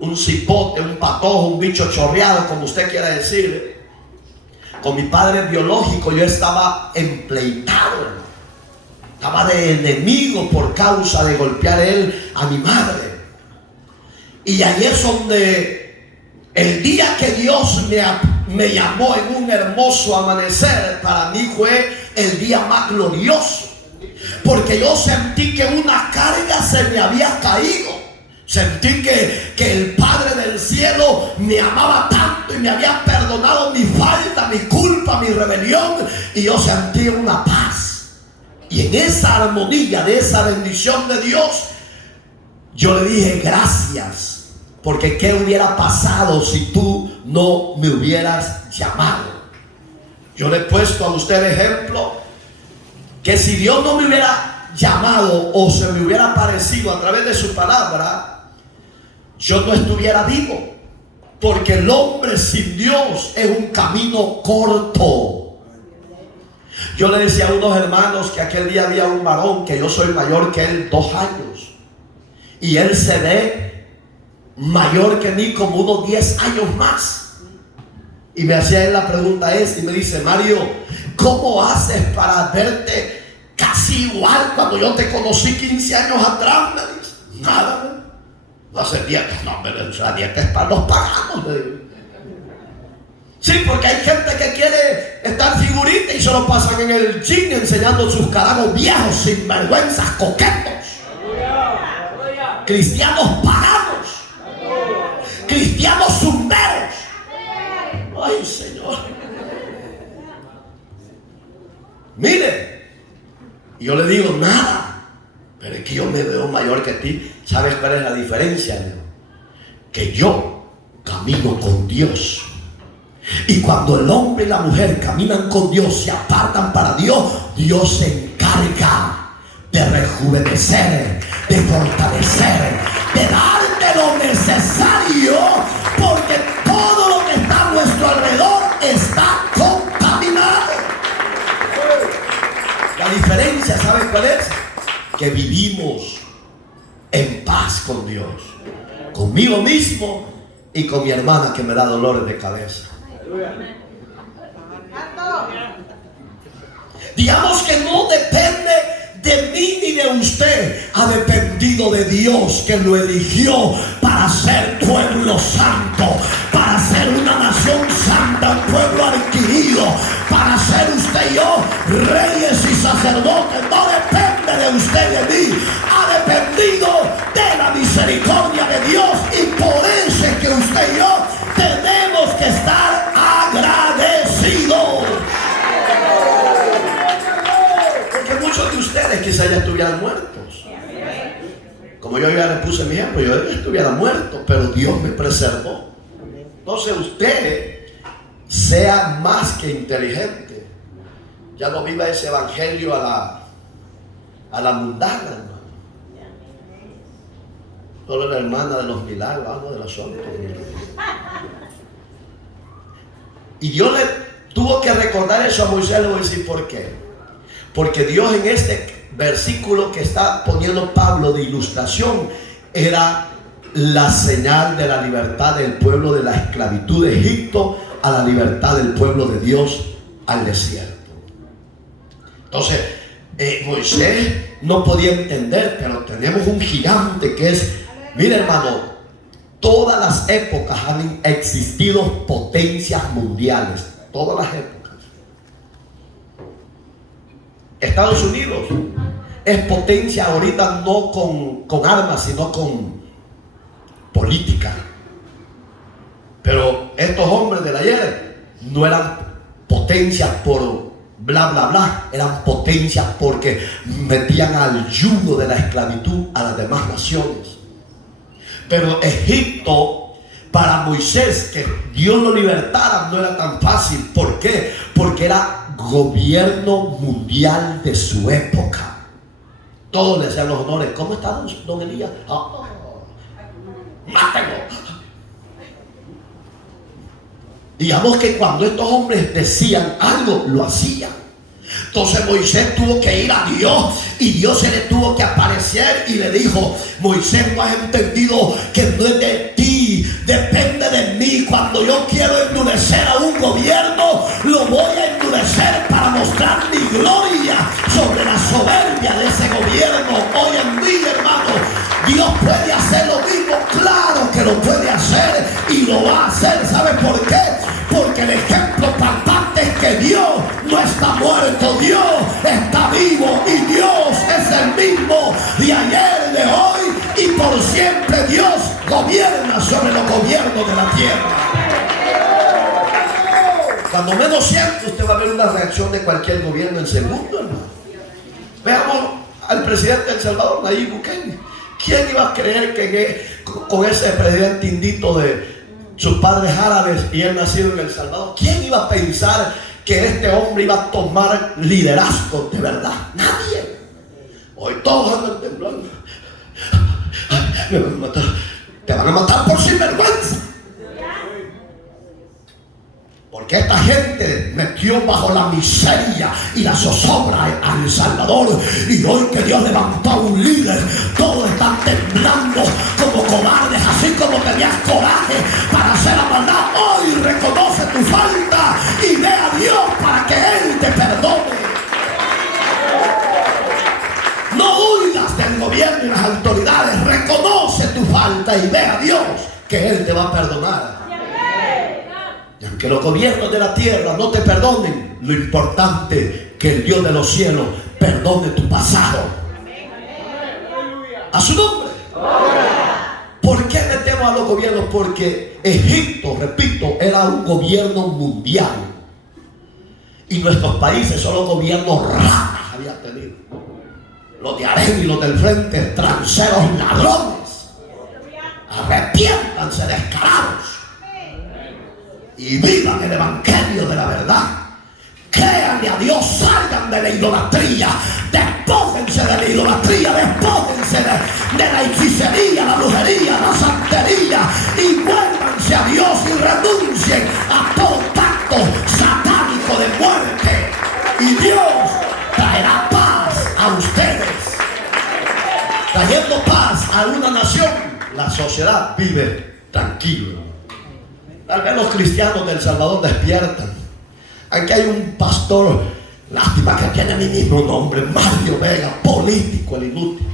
un cipote, un patojo, un bicho chorreado, como usted quiera decir. Con mi padre biológico yo estaba empleitado. Estaba de enemigo por causa de golpear él a mi madre. Y ahí es donde el día que Dios me llamó en un hermoso amanecer, para mí fue el día más glorioso. Porque yo sentí que una carga se me había caído. Sentí que el Padre del cielo me amaba tanto y me había perdonado mi falta, mi culpa, mi rebelión. Y yo sentí una paz. Y en esa armonía de esa bendición de Dios, yo le dije: gracias. Porque ¿qué hubiera pasado si tú no me hubieras llamado? Yo le he puesto a usted el ejemplo que si Dios no me hubiera llamado o se me hubiera aparecido a través de su palabra, yo no estuviera vivo. Porque el hombre sin Dios es un camino corto. Yo le decía a unos hermanos que aquel día había un varón que yo soy mayor que él 2 años. Y él se ve mayor que mí como unos 10 años más. Y me hacía él la pregunta esta y me dice: Mario, ¿cómo haces para verte casi igual cuando yo te conocí 15 años atrás? Me dice: nada, no hacer dietas. No, la dieta es para los paganos, me dice. Sí, porque hay gente que quiere estar figurita y se lo pasan en el gym enseñando sus carajos viejos, sinvergüenzas, coquetos. Cristianos paganos, cristianos zumberos. Ay, Señor. Mire, yo le digo: nada, pero es que yo me veo mayor que ti. ¿Sabes cuál es la diferencia, hermano? Que yo camino con Dios. Y cuando el hombre y la mujer caminan con Dios, se apartan para Dios, Dios se encarga de rejuvenecer, de fortalecer, de darte lo necesario, porque todo lo que está a nuestro alrededor está contaminado. La diferencia, ¿sabes cuál es? Que vivimos en paz con Dios, conmigo mismo y con mi hermana que me da dolores de cabeza. Digamos que no depende de mí ni de usted, ha dependido de Dios, que lo eligió para ser pueblo santo, para ser usted y yo reyes y sacerdotes. No depende de usted y de mí, ha dependido de la misericordia de Dios, y por eso es que usted y yo tenemos que estar agradecidos. Porque muchos de ustedes quizás ya estuvieran muertos. Como yo ya le puse mi ejemplo, yo ya estuviera muerto, pero Dios me preservó. Entonces usted sea más que inteligente. Ya no viva ese evangelio a la mundana, hermano. Solo la hermana de los milagros, algo de los asuntos. Y Dios le tuvo que recordar eso a Moisés. Le voy a decir por qué. Porque Dios en este versículo que está poniendo Pablo de ilustración era la señal de la libertad del pueblo de la esclavitud de Egipto a la libertad del pueblo de Dios al desierto. Entonces Moisés no podía entender, pero tenemos un gigante que es, mira hermano, todas las épocas han existido potencias mundiales, todas las épocas. Estados Unidos es potencia ahorita no con armas, sino con política. Pero estos hombres del ayer no eran potencias por bla bla bla, eran potencias porque metían al yugo de la esclavitud a las demás naciones. Pero Egipto, para Moisés, que Dios lo libertara, no era tan fácil. ¿Por qué? Porque era gobierno mundial de su época. Todos le hacían los honores. ¿Cómo está don Elías? Mátenlo. Digamos que cuando estos hombres decían algo, lo hacían. Entonces Moisés tuvo que ir a Dios, y Dios se le tuvo que aparecer y le dijo: Moisés, no has entendido que no es de ti, depende de mí. Cuando yo quiero endurecer a un gobierno, lo voy a endurecer para mostrar mi gloria sobre la soberbia de ese gobierno. Hoy en día, hermano, Dios puede hacer lo mismo. Claro que lo puede hacer y lo va a hacer. ¿Sabe por qué? Porque el ejemplo palpable es que Dios no está muerto, Dios está vivo, y Dios es el mismo de ayer, de hoy y por siempre. Dios gobierna sobre los gobiernos de la tierra. Cuando menos siente, usted va a ver una reacción de cualquier gobierno en segundo, hermano. Veamos al presidente de El Salvador, Nayib Bukele. ¿Quién iba a creer que con ese presidente indito de sus padres árabes y él nacido en El Salvador, quién iba a pensar que este hombre iba a tomar liderazgo de verdad? Nadie. Hoy todos andan temblando. Me van a matar. Te van a matar por sinvergüenza. Porque esta gente metió bajo la miseria y la zozobra a El Salvador, y hoy que Dios levantó a un líder, todos están temblando como cobardes. Así como tenías coraje para hacer la maldad, hoy reconoce tu falta y ve a Dios para que Él te perdone. No huidas del gobierno y las autoridades, reconoce tu falta y ve a Dios que Él te va a perdonar. Y aunque los gobiernos de la tierra no te perdonen, lo importante es que el Dios de los cielos perdone tu pasado. A su nombre. ¿Por qué metemos a los gobiernos? Porque Egipto, repito, era un gobierno mundial, y nuestros países son los gobiernos raras habían tenido. Los de Arén y los del frente, transeros, ladrones. Arrepiéntanse, descarados, y vivan el evangelio de la verdad. Créanle a Dios, salgan de la idolatría, despójense de la idolatría, despójense de la hechicería, la brujería, la santería, y vuélvanse a Dios y renuncien a todo pacto satánico de muerte, y Dios traerá paz a ustedes. Trayendo paz a una nación, la sociedad vive tranquilo. Tal vez los cristianos de El Salvador despiertan. Aquí hay un pastor, lástima que tiene mi mismo nombre, Mario Vega, político, el inútil.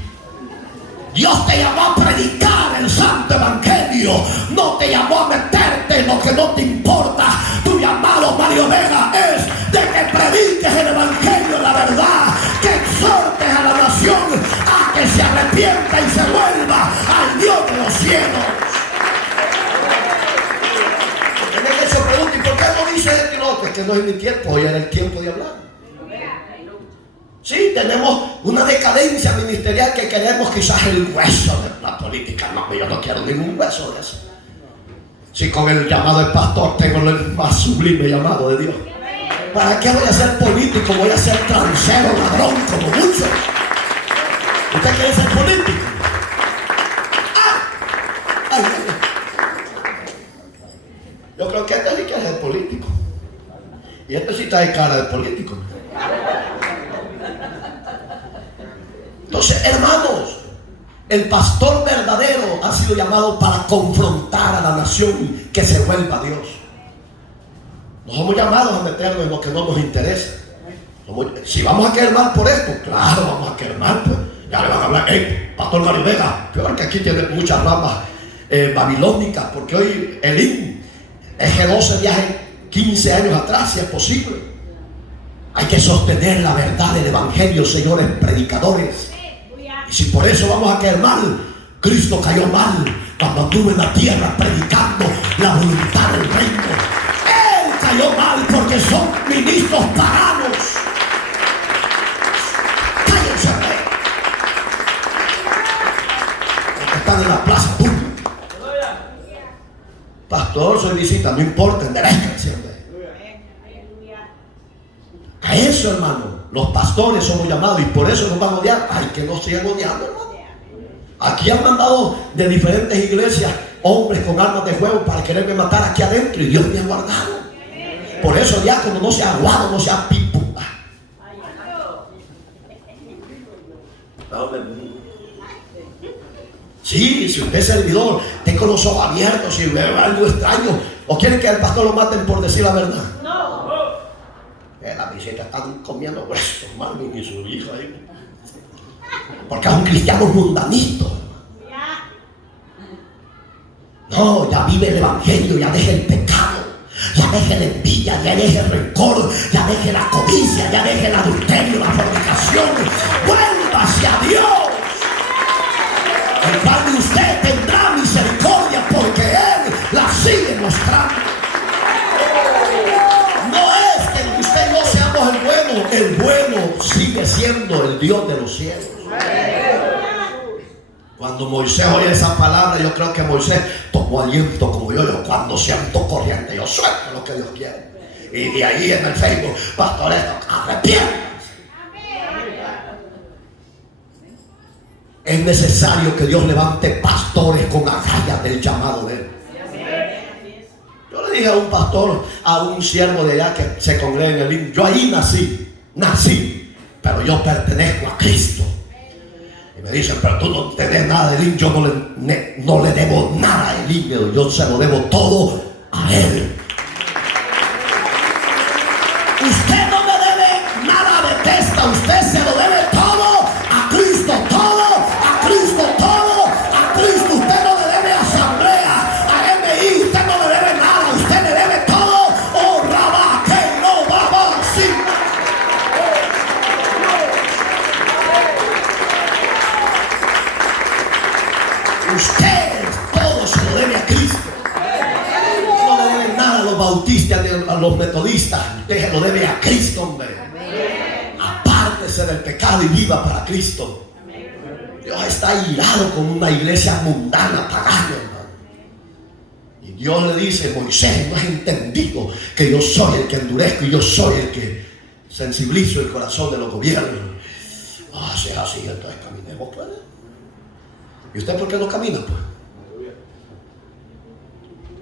Dios te llamó a predicar el santo evangelio, no te llamó a meterte en lo que no te importa. Tu llamado pastor Mario Vega es de que prediques el evangelio de la verdad, que exhortes a la nación a que se arrepienta y se vuelva al Dios de los cielos. Tiene que se pregunte, ¿y por qué no dice esto y lo otro? Es que no es mi tiempo, hoy era el tiempo de hablar. Sí, tenemos una decadencia ministerial que queremos quizás el hueso de la política. No, yo no quiero ningún hueso de eso. Si con el llamado de pastor tengo el más sublime llamado de Dios. ¿Para qué voy a ser político? Voy a ser transero, ladrón, como muchos. ¿Usted quiere ser político? Ay. Yo creo que este sí quiere ser político. Y este sí trae cara de político. Entonces, hermanos, el pastor verdadero ha sido llamado para confrontar a la nación que se vuelva a Dios. No somos llamados a meternos en lo que no nos interesa. Si vamos a quedar mal por esto, claro, vamos a quedar mal. Pues ya le van a hablar, pastor Mario Vega, peor que aquí tiene muchas ramas babilónicas, porque hoy el G12 viaje 15 años atrás, si es posible. Hay que sostener la verdad del evangelio, señores predicadores. Y si por eso vamos a caer mal, Cristo cayó mal cuando anduvo en la tierra predicando la voluntad del reino. Él cayó mal porque son ministros paganos. Cállense, porque están en la plaza pública. Pastor, soy visita, no importa, enderezcanse, hombre. A eso, hermano, los pastores somos llamados y por eso nos van a odiar. Ay, que nos sigan odiando, hermano. Aquí han mandado de diferentes iglesias hombres con armas de fuego para quererme matar aquí adentro y Dios me ha guardado. Por eso, diácono, no sea aguado, no sea pipo. Sí, si usted es servidor, ten con los ojos abiertos y ve algo extraño. ¿O quieren que al pastor lo maten por decir la verdad? No. Las visitas están comiendo huesos, Marvin y su hijo ahí. Porque es un cristiano mundanito. No, ya vive el evangelio, ya deje el pecado, ya deje la envidia, ya deje el rencor, ya deje la codicia, ya deje el adulterio, la fornicación. Vuélvase a Dios. El cual de usted tendrá misericordia porque Él la sigue mostrando. El bueno sigue siendo el Dios de los cielos. Cuando Moisés oye esa palabra, yo creo que Moisés tomó aliento como yo cuando siento corriente, yo suelto lo que Dios quiere. Y de ahí en el Facebook, pastor, arrepiéntanse. Es necesario que Dios levante pastores con agallas del llamado de Él. Yo le dije a un pastor, a un siervo de allá que se congrega en el IN, yo ahí nací, pero yo pertenezco a Cristo. Y me dicen, pero tú no tenés nada del IN. Yo no le debo nada al IN, yo se lo debo todo a Él. Usted no me debe nada a Bethesda, usted se lo debe todo a Cristo, todo a Cristo, todo a Cristo. Usted no le debe a Asamblea, a MI, usted no le debe nada, usted le debe todo. Oh, Rabá, que no va así. Usted todo se lo debe a Cristo. No le debe nada a los bautistas, a los metodistas. Usted se lo debe a Cristo, hombre. Apártese del pecado y viva para Cristo. Dios está irado con una iglesia mundana, pagana, hermano. Y Dios le dice, Moisés, no has entendido que yo soy el que endurezco y yo soy el que sensibilizo el corazón de los gobiernos. Si es así, entonces caminemos, pues. ¿Y usted por qué no camina, pues?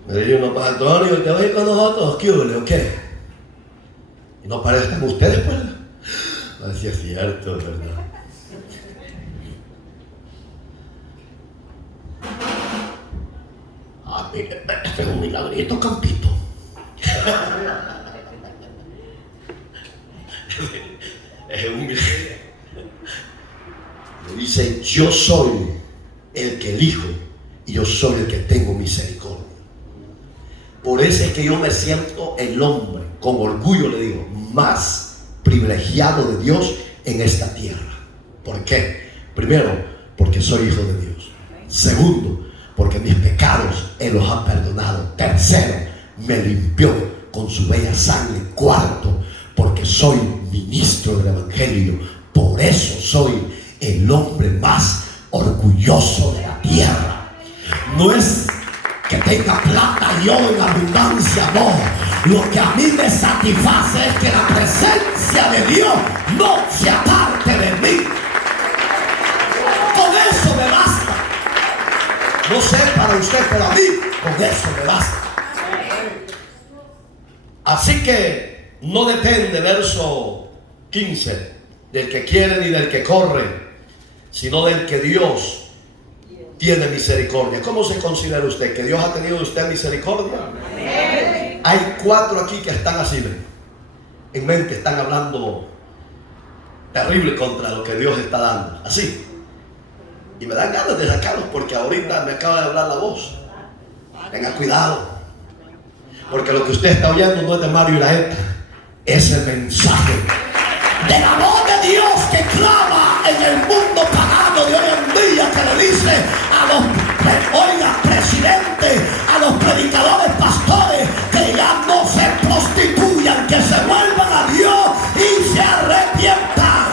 Me dice uno, Antonio, ¿te voy con nosotros? ¿Qué huele o qué? Y no parecen ustedes, pues. Así es cierto, es verdad. Mire, este es un milagrito, Campito. Es un milagro. Me dice, yo soy el que elijo y yo soy el que tengo misericordia. Por eso es que yo me siento el hombre con orgullo le digo, más privilegiado de Dios en esta tierra. ¿Por qué? Primero, porque soy hijo de Dios. Segundo, porque mis pecados Él los ha perdonado. Tercero, me limpió con su bella sangre. Cuarto, porque soy ministro del Evangelio. Por eso soy el hombre más orgulloso de la tierra. No es que tenga plata y oro en abundancia, no. Lo que a mí me satisface es que la presencia de Dios no se aparte de mí. Con eso me basta. No sé para usted, pero a mí con eso me basta. Así que no depende, verso 15, del que quiere ni del que corre, sino del que Dios tiene misericordia. ¿Cómo se considera usted? ¿Que Dios ha tenido de usted misericordia? Amén. Hay 4 aquí que están así, en mente, están hablando terrible contra lo que Dios está dando, así. Y me dan ganas de sacarlos porque ahorita me acaba de hablar la voz. Tenga cuidado, porque lo que usted está oyendo no es de Mario Iraeta, es el mensaje de la voz de Dios que clama en el mundo pagano de hoy en día, que le dice a los presidentes, a los predicadores, pastores, que ya no se prostituyan, que se vuelvan a Dios y se arrepientan.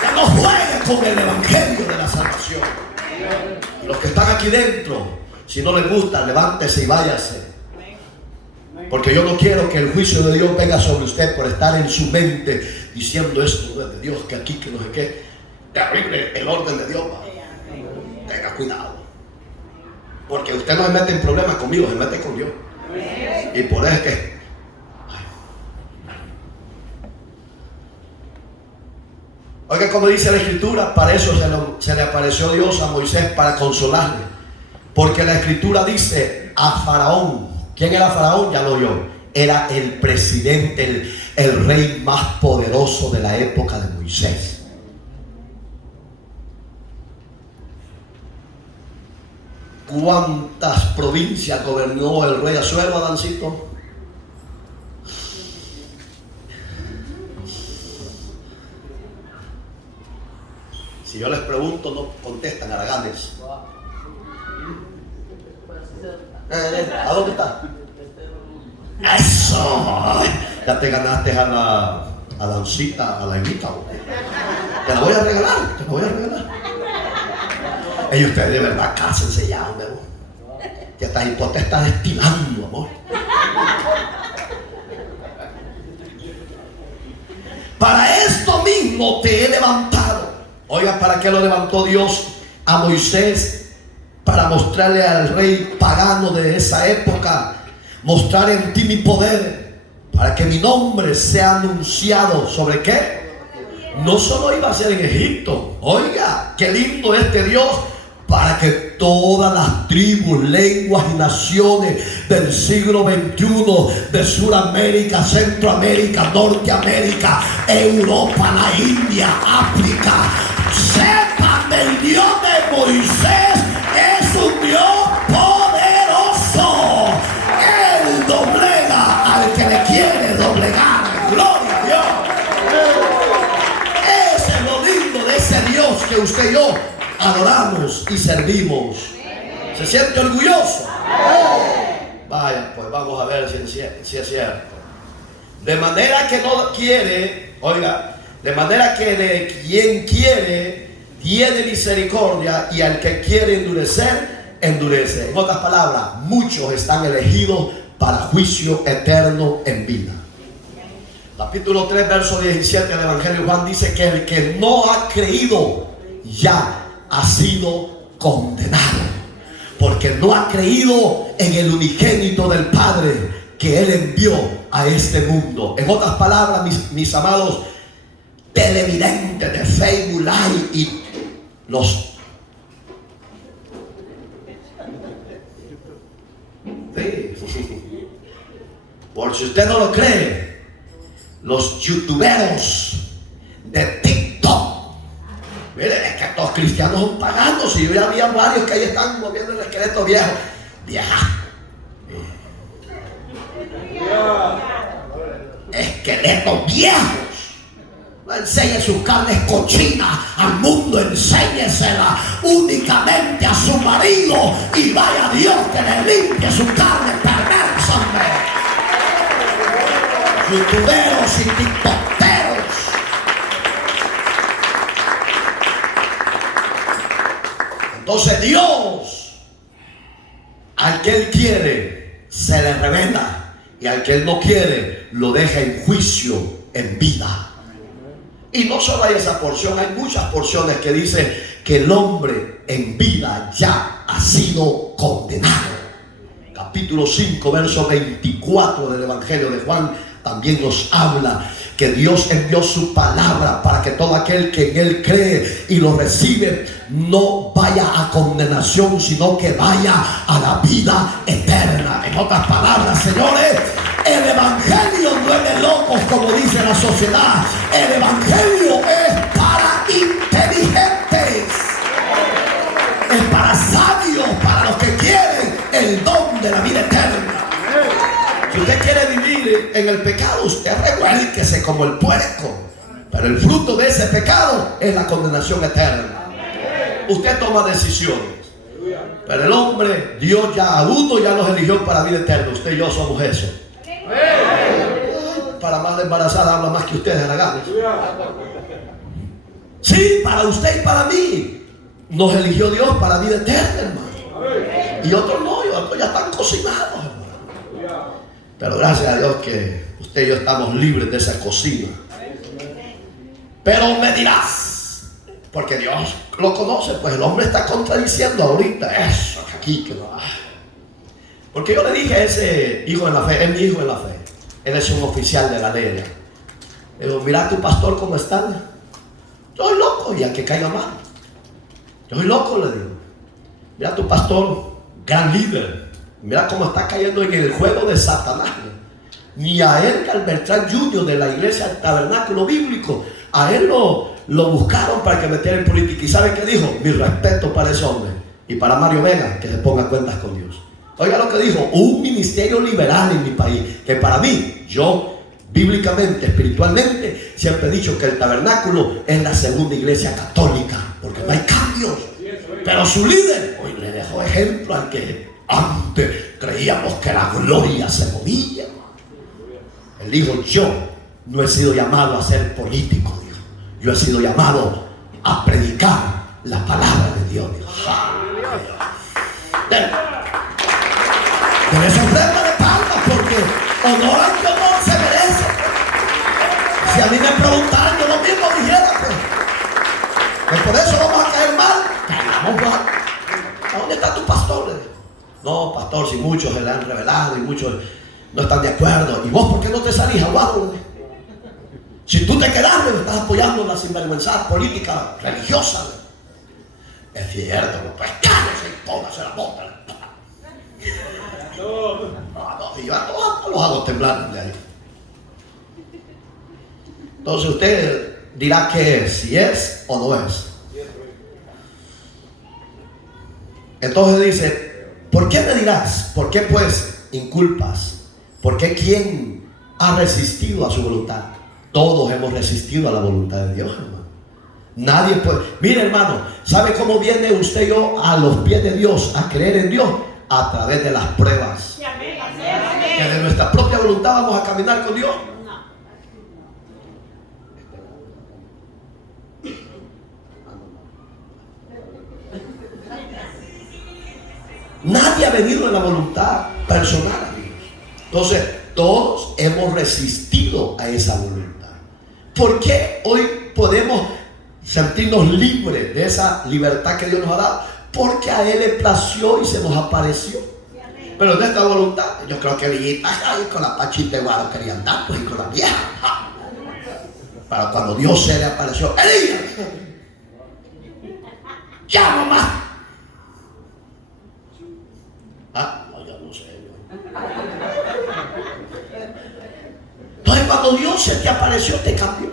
Que no jueguen con el evangelio de la salvación. Y los que están aquí dentro, si no les gusta, levántese y váyase. Porque yo no quiero que el juicio de Dios venga sobre usted por estar en su mente diciendo esto no es de Dios, que aquí, que no sé qué. Terrible el orden de Dios. Tenga cuidado. Porque usted no se mete en problemas conmigo, se mete con Dios. Y por eso es que... Oiga, como dice la Escritura, para eso se le apareció Dios a Moisés, para consolarle. Porque la Escritura dice a Faraón. ¿Quién era Faraón? Ya lo oyó. Era el presidente, el rey más poderoso de la época de Moisés. ¿Cuántas provincias gobernó el rey Asuero, Adancito? Si yo les pregunto, no contestan, haraganes. ¿A dónde está? ¡Eso! Ya te ganaste a la Dancita, a la Evita. Te la voy a regalar, te la voy a regalar. Y ustedes de verdad, cásense ya, hombre. Que esta hipoteca está destilando, amor. Para esto mismo te he levantado. Oiga, ¿para qué lo levantó Dios a Moisés? Para mostrarle al rey pagano de esa época, mostrar en ti mi poder, para que mi nombre sea anunciado. ¿Sobre qué? No solo iba a ser en Egipto. Oiga, qué lindo este Dios, para que todas las tribus, lenguas y naciones del siglo XXI, de Sudamérica, Centroamérica, Norteamérica, Europa, la India, África, sepan del Dios de Moisés. Es un Dios poderoso. Él doblega al que le quiere doblegar. Gloria a Dios. Ese es lo lindo de ese Dios que usted y yo adoramos y servimos. ¿Se siente orgulloso? Vaya, pues vamos a ver si es cierto. De manera que no quiere, oiga, de manera que de quien quiere tiene misericordia, y al que quiere endurecer, endurece. En otras palabras, muchos están elegidos para juicio eterno en vida. Capítulo 3, verso 17 del Evangelio de Juan dice que el que no ha creído ya ha sido condenado, porque no ha creído en el unigénito del Padre que Él envió a este mundo. En otras palabras, mis amados televidentes de Facebook Live y los por si usted no lo cree, los youtuberos de TikTok, miren, es que estos cristianos son paganos. Y yo ya había varios que ahí están moviendo el esqueleto viejo. Esqueletos viejos. No enseñe sus carnes cochinas al mundo, enséñesela únicamente a su marido y vaya a Dios que le limpie su carne perversa, hombre. Youtuberos y tiktokeros. Entonces Dios, al que Él quiere, se le revela, y al que Él no quiere, lo deja en juicio, en vida. Y no solo hay esa porción, hay muchas porciones que dicen que el hombre en vida ya ha sido condenado. Capítulo 5, verso 24 del Evangelio de Juan también nos habla que Dios envió su palabra para que todo aquel que en Él cree y lo recibe no vaya a condenación, sino que vaya a la vida eterna. En otras palabras, señores, el evangelio no es de locos como dice la sociedad. El evangelio es para inteligentes, es para sabios, para los que quieren el don de la vida eterna. Si usted quiere vivir en el pecado, usted revuélquese como el puerco, pero el fruto de ese pecado es la condenación eterna. Usted toma decisiones, pero el hombre, Dios ya adulto, ya nos eligió para vida eterna. Usted y yo somos eso. Para más de embarazada habla más que ustedes, haraganes. Sí, para usted y para mí nos eligió Dios para vida eterna, hermano. Y otros no, y otros ya están cocinados, hermano. Pero gracias a Dios que usted y yo estamos libres de esa cocina. Pero me dirás, porque Dios lo conoce, pues el hombre está contradiciendo ahorita eso, que aquí, que no. Porque yo le dije a ese hijo en la fe, es mi hijo en la fe, él es un oficial de la ley. Le digo, mira tu pastor cómo está. Yo soy loco, y al que caiga mal. Yo soy loco, le digo. Mira tu pastor, gran líder. Mira cómo está cayendo en el juego de Satanás. Ni a Edgar Beltrán Jr. de la iglesia del Tabernáculo Bíblico, a él lo buscaron para que metiera en política. ¿Y sabe qué dijo? Mi respeto para ese hombre. Y para Mario Vega, que se ponga cuentas con Dios. Oiga lo que dijo, un ministerio liberal en mi país, que para mí, yo bíblicamente, espiritualmente, siempre he dicho que el Tabernáculo es la segunda iglesia católica, porque no hay cambios. Pero su líder, hoy le dejó ejemplo al que antes creíamos que la gloria se movía. Él dijo, yo no he sido llamado a ser político, dijo. Yo he sido llamado a predicar la palabra de Dios, dijo. Debe ser prenda de palmas, porque honor al que honor se merece. Si a mí me preguntaran, yo lo mismo dijera, pues por eso vamos a caer mal. Caigamos mal. ¿A dónde está tu pastor? Le digo. No, pastor, si muchos se le han revelado y muchos no están de acuerdo. ¿Y vos por qué no te salís, aguado? Si tú te quedas, me estás apoyando en la sinvergüenza política religiosa. Es cierto, pues cállese y póngase la bota. No, y yo a todos los hago temblar de ahí. Entonces usted dirá qué es, si es o no es. Entonces dice, ¿por qué me dirás? ¿Por qué pues inculpas? ¿Por qué quién ha resistido a su voluntad? Todos hemos resistido a la voluntad de Dios, hermano. Nadie puede. Mire, hermano, ¿sabe cómo viene usted y yo a los pies de Dios, a creer en Dios? A través de las pruebas. Que de nuestra propia voluntad vamos a caminar con Dios. Nadie ha venido de la voluntad personal a Dios. Entonces, todos hemos resistido a esa voluntad. ¿Por qué hoy podemos sentirnos libres de esa libertad que Dios nos ha dado? Porque a Él le plació y se nos apareció. Pero de esta voluntad, yo creo que Villita con la Pachita igual quería andar, pues, y con la vieja. Para cuando Dios se le apareció, Elías, ya nomás. No, yo no sé. Entonces cuando Dios se te apareció, te cambió.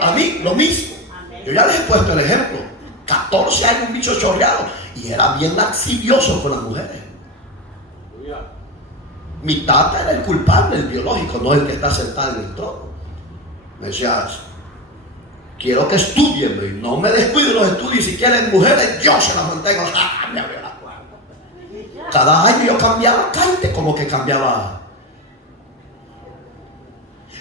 A mí, lo mismo. Yo ya les he puesto el ejemplo. 14 años un bicho chorreado. Y era bien laxivioso con las mujeres. Mi tata era el culpable, el biológico, no el que está sentado en el trono. Me decía, quiero que estudien, no me descuido los estudios, si quieren mujeres, yo se las mantengo. Cada año yo cambiaba cante, como que cambiaba.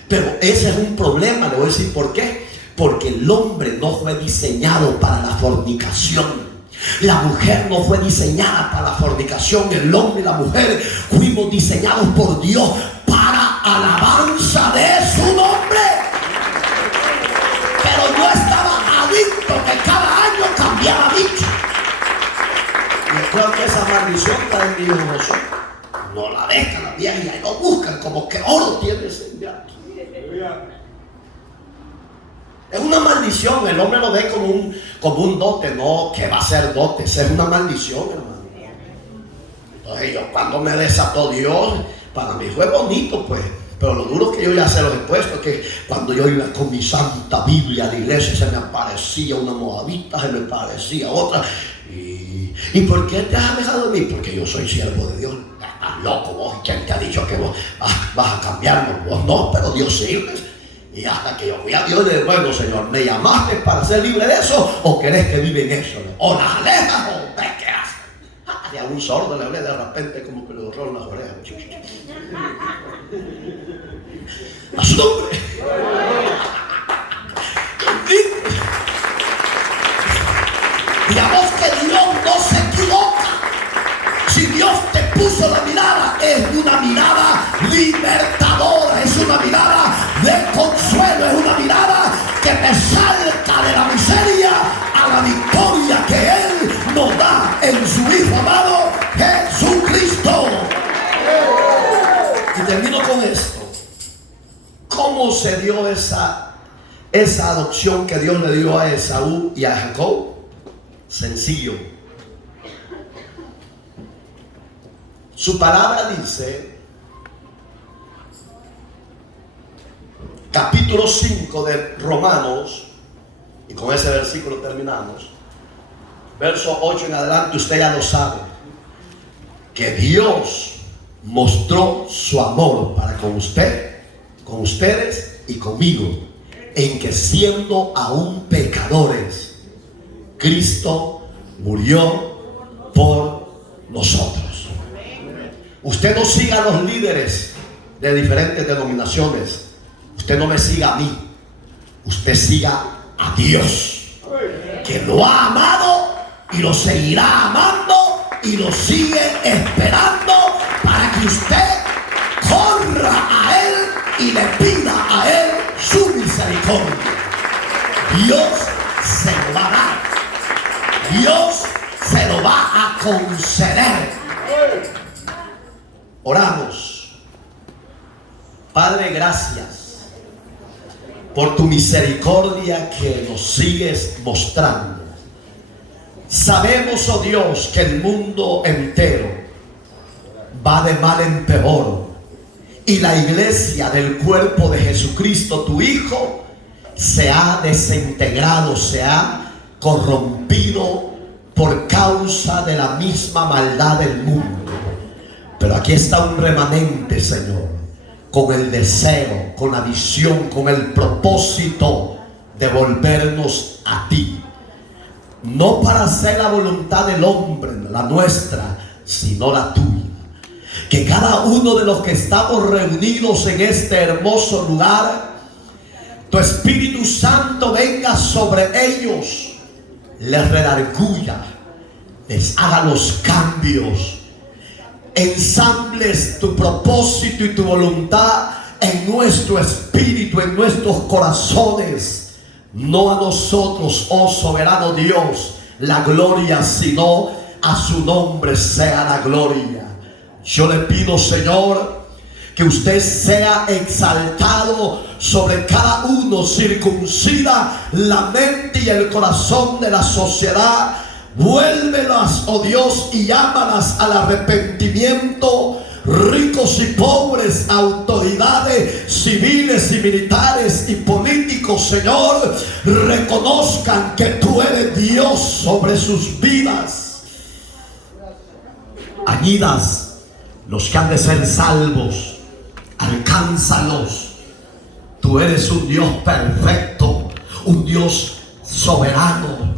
Pero ese es un problema, le voy a decir por qué. Porque el hombre no fue diseñado para la fornicación. La mujer no fue diseñada para la fornicación. El hombre y la mujer fuimos diseñados por Dios para alabanza de su nombre. Pero yo estaba adicto que cada año cambiaba bicho. Y creo que esa maldición está en mi hijo Josué. No la dejan la vieja y lo buscan como que oro tiene ese diablo. Es una maldición, el hombre lo ve como un dote, no, que va a ser dote, es una maldición, hermano. Entonces yo cuando me desató Dios, para mí fue bonito pues, pero lo duro que yo ya se los he puesto, que cuando yo iba con mi santa Biblia a la iglesia, se me aparecía una moabita, se me aparecía otra, ¿y por qué te has alejado de mí? Porque yo soy siervo de Dios. Estás loco vos, ¿quién te ha dicho que vos vas a cambiarnos? Vos no, pero Dios sirve. Y hasta que yo fui a Dios, le dije, bueno Señor, ¿me llamaste para ser libre de eso? ¿O querés que vive en eso? ¿O las alejas o ves qué haces? Y a un sordo le hablé de repente como que le borró las orejas. A su nombre. Digamos que Dios no se equivoca. Si Dios te puso la mirada, es una mirada libertadora, es una mirada de consuelo, es una mirada que te salta de la miseria a la victoria que Él nos da en su Hijo amado Jesucristo. Y termino con esto. ¿Cómo se dio esa adopción que Dios le dio a Esaú y a Jacob? Sencillo. Su palabra dice, capítulo 5 de Romanos, y con ese versículo terminamos, verso 8 en adelante, usted ya lo sabe, que Dios mostró su amor para con usted, con ustedes y conmigo, en que siendo aún pecadores, Cristo murió por nosotros. Usted no siga a los líderes de diferentes denominaciones. Usted no me siga a mí. Usted siga a Dios, que lo ha amado y lo seguirá amando y lo sigue esperando para que usted corra a Él y le pida a Él su misericordia. Dios se lo va a dar. Dios se lo va a conceder. Oramos. Padre, gracias por tu misericordia que nos sigues mostrando. Sabemos, oh Dios, que el mundo entero va de mal en peor y la iglesia del cuerpo de Jesucristo, tu Hijo, se ha desintegrado, se ha corrompido por causa de la misma maldad del mundo. Pero aquí está un remanente, Señor, con el deseo, con la visión, con el propósito de volvernos a ti. No para hacer la voluntad del hombre, la nuestra, sino la tuya. Que cada uno de los que estamos reunidos en este hermoso lugar, tu Espíritu Santo venga sobre ellos, les redarguya, les haga los cambios, ensambles tu propósito y tu voluntad en nuestro espíritu, en nuestros corazones. No a nosotros, oh soberano Dios, la gloria, sino a su nombre sea la gloria. Yo le pido, Señor, que usted sea exaltado sobre cada uno, circuncida la mente y el corazón de la sociedad. Vuélvelas, oh Dios, y llámalas al arrepentimiento. Ricos y pobres, autoridades civiles y militares y políticos, Señor, reconozcan que tú eres Dios sobre sus vidas. Añidas los que han de ser salvos, alcánzalos. Tú eres un Dios perfecto, un Dios soberano,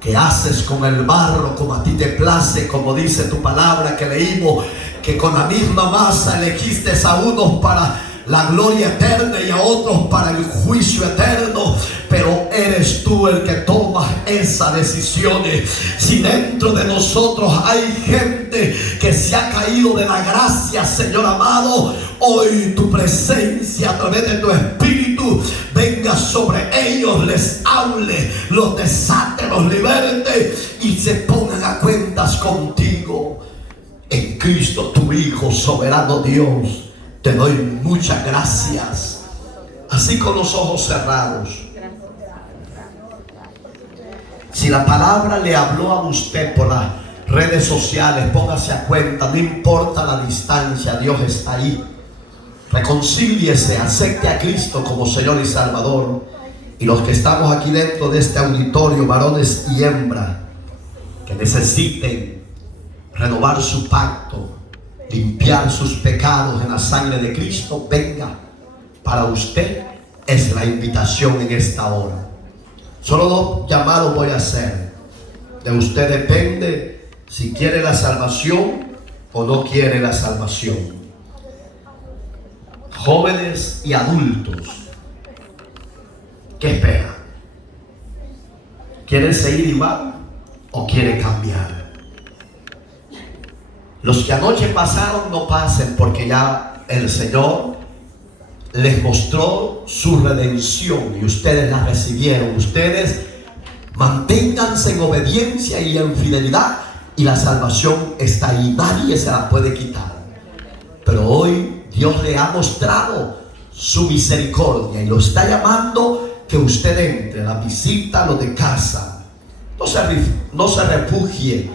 que haces con el barro como a ti te place, como dice tu palabra que leímos, que con la misma masa elegiste a unos para la gloria eterna y a otros para el juicio eterno, pero eres tú el que tomas esas decisiones. Si dentro de nosotros hay gente que se ha caído de la gracia, Señor amado, hoy tu presencia a través de tu Espíritu venga sobre ellos, les hable, los desate, los liberte y se pongan a cuentas contigo. En Cristo tu Hijo, soberano Dios, te doy muchas gracias. Así con los ojos cerrados. Si la palabra le habló a usted por las redes sociales, póngase a cuenta, no importa la distancia, Dios está ahí. Reconcíliese, acepte a Cristo como Señor y Salvador. Y los que estamos aquí dentro de este auditorio, varones y hembras, que necesiten renovar su pacto, limpiar sus pecados en la sangre de Cristo, venga. Para usted es la invitación en esta hora. Solo dos llamados voy a hacer. De usted depende si quiere la salvación o no quiere la salvación. Jóvenes y adultos, ¿qué esperan? ¿Quieren seguir igual o quieren cambiar? Los que anoche pasaron no pasen, porque ya el Señor les mostró su redención y ustedes la recibieron. Ustedes manténganse en obediencia y en fidelidad y la salvación está ahí, nadie se la puede quitar. Pero hoy Dios le ha mostrado su misericordia y lo está llamando que usted entre, la visita, lo de casa. No se refugie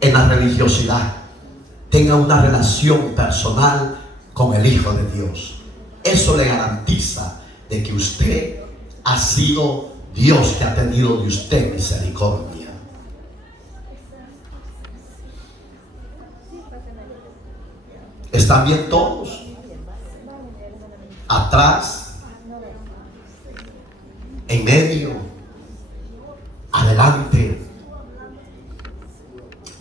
en la religiosidad. Tenga una relación personal con el Hijo de Dios. Eso le garantiza de que usted ha sido Dios que ha tenido de usted misericordia. ¿Están bien todos? Atrás, en medio, adelante.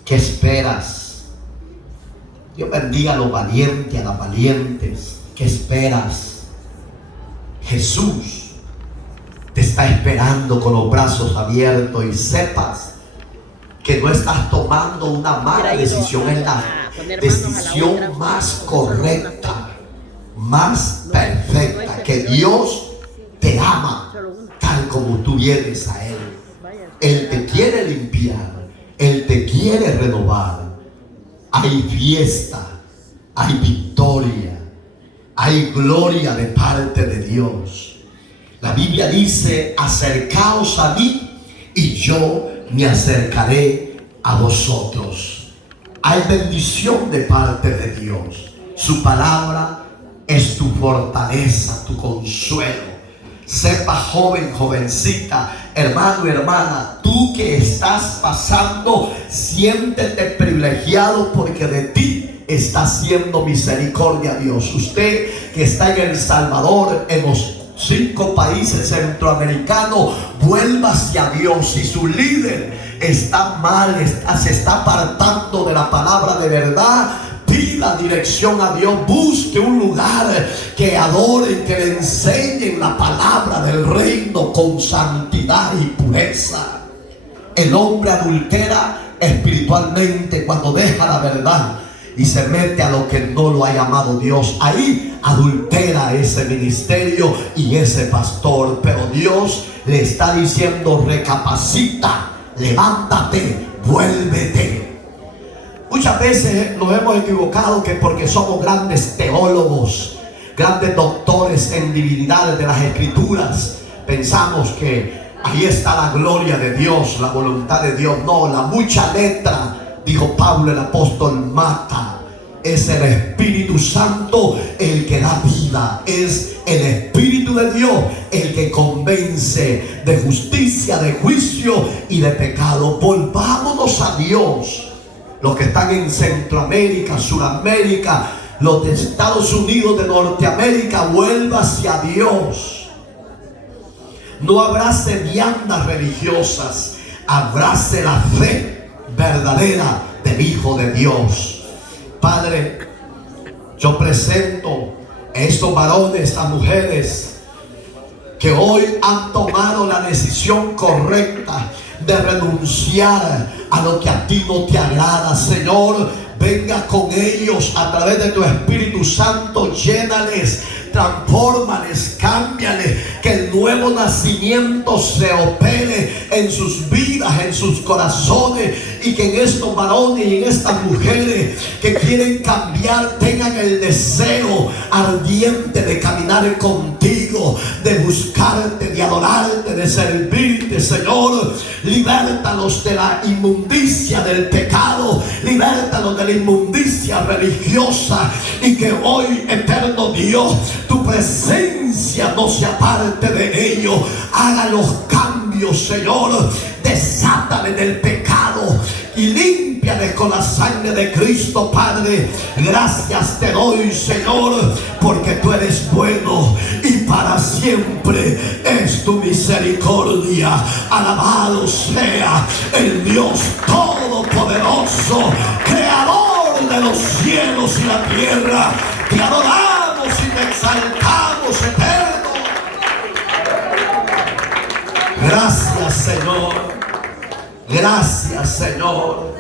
¿Qué esperas? Dios bendiga a los valientes, a las valientes. ¿Qué esperas? Jesús te está esperando con los brazos abiertos y sepas que no estás tomando una mala decisión, es la decisión más correcta, más perfecta, que Dios te ama tal como tú vienes a Él. Él te quiere limpiar, Él te quiere renovar. Hay fiesta, hay victoria, hay gloria de parte de Dios. La Biblia dice: acercaos a mí y yo me acercaré a vosotros. Hay bendición de parte de Dios. Su palabra es tu fortaleza, tu consuelo. Sepa, joven, jovencita, hermano y hermana, tú que estás pasando, siéntete privilegiado porque de ti está haciendo misericordia Dios. Usted que está en El Salvador, en los 5 países centroamericanos, vuelva hacia Dios. Si su líder está mal, se está apartando de la palabra de verdad, pida dirección a Dios, busque un lugar que adoren, que le enseñen la palabra del reino con santidad y pureza. El hombre adultera espiritualmente cuando deja la verdad y se mete a lo que no lo ha llamado Dios. Ahí adultera ese ministerio y ese pastor. Pero Dios le está diciendo: recapacita, levántate, vuélvete. Muchas veces nos hemos equivocado que porque somos grandes teólogos, grandes doctores en divinidades de las Escrituras, pensamos que ahí está la gloria de Dios, la voluntad de Dios. No, la mucha letra, dijo Pablo el apóstol, mata. Es el Espíritu Santo el que da vida. Es el Espíritu de Dios el que convence de justicia, de juicio y de pecado. Volvámonos a Dios. los que están en Centroamérica, Suramérica, los de Estados Unidos, de Norteamérica, vuelva hacia Dios. No abrace viandas religiosas, abrace la fe verdadera del Hijo de Dios. Padre, yo presento a estos varones, a mujeres que hoy han tomado la decisión correcta de renunciar a lo que a ti no te agrada. Señor, venga con ellos a través de tu Espíritu Santo, llénales, transfórmales, cámbiales, que el nuevo nacimiento se opere en sus vidas, en sus corazones, y que en estos varones y en estas mujeres que quieren cambiar tengan el deseo ardiente de caminar contigo, de buscarte, de adorarte, de servirte. Señor, libértalos de la inmundicia del pecado, libértalos de la inmundicia religiosa, y que hoy, eterno Dios, tu presencia no se aparte de ellos. Haga los cambios, Señor. Desátale del pecado y límpiale con la sangre de Cristo. Padre, gracias te doy, Señor, porque tú eres bueno y para siempre es tu misericordia. Alabado sea el Dios todopoderoso, creador de los cielos y la tierra. Te adoramos y te exaltamos, eterno. Gracias, Señor. Gracias, Señor.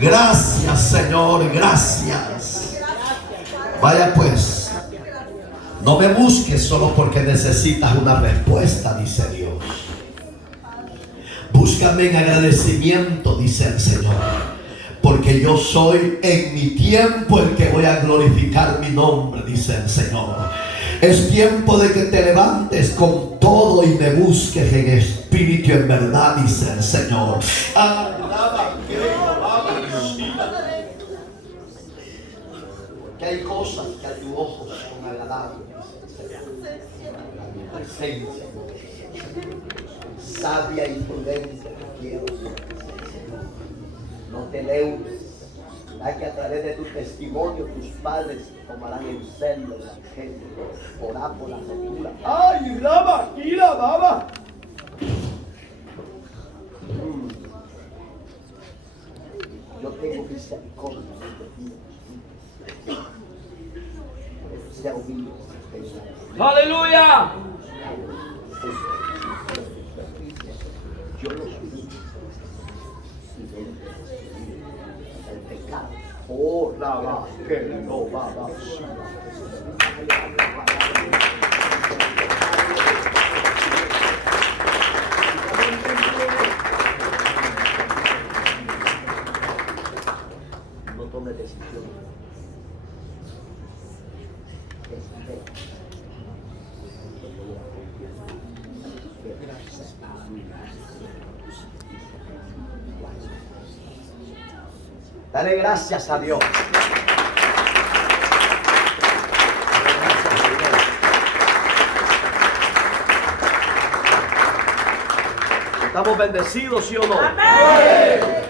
Gracias, Señor. Gracias. Vaya pues, no me busques solo porque necesitas una respuesta, dice Dios. Búscame en agradecimiento, dice el Señor, porque yo soy en mi tiempo el que voy a glorificar mi nombre, dice el Señor. Es tiempo de que te levantes con todo y me busques en espíritu y en verdad, dice el Señor. Que hay cosas que a tus ojos son agradables, mi presencia sabia y prudente te quiero. No te leudes. Ya que a través de tu testimonio tus padres tomarán en serio el evangelio. Orá por la rotura. ¡Ay, Rama! ¡Kira, baba! Yo tengo misericordia de ti. Sea humilde. ¡Aleluya! Yo los vi. El pecado. Oh, la va, que no va, va. No tome decisiones. Dale gracias a Dios. ¿Estamos bendecidos, sí o no? ¡Amén!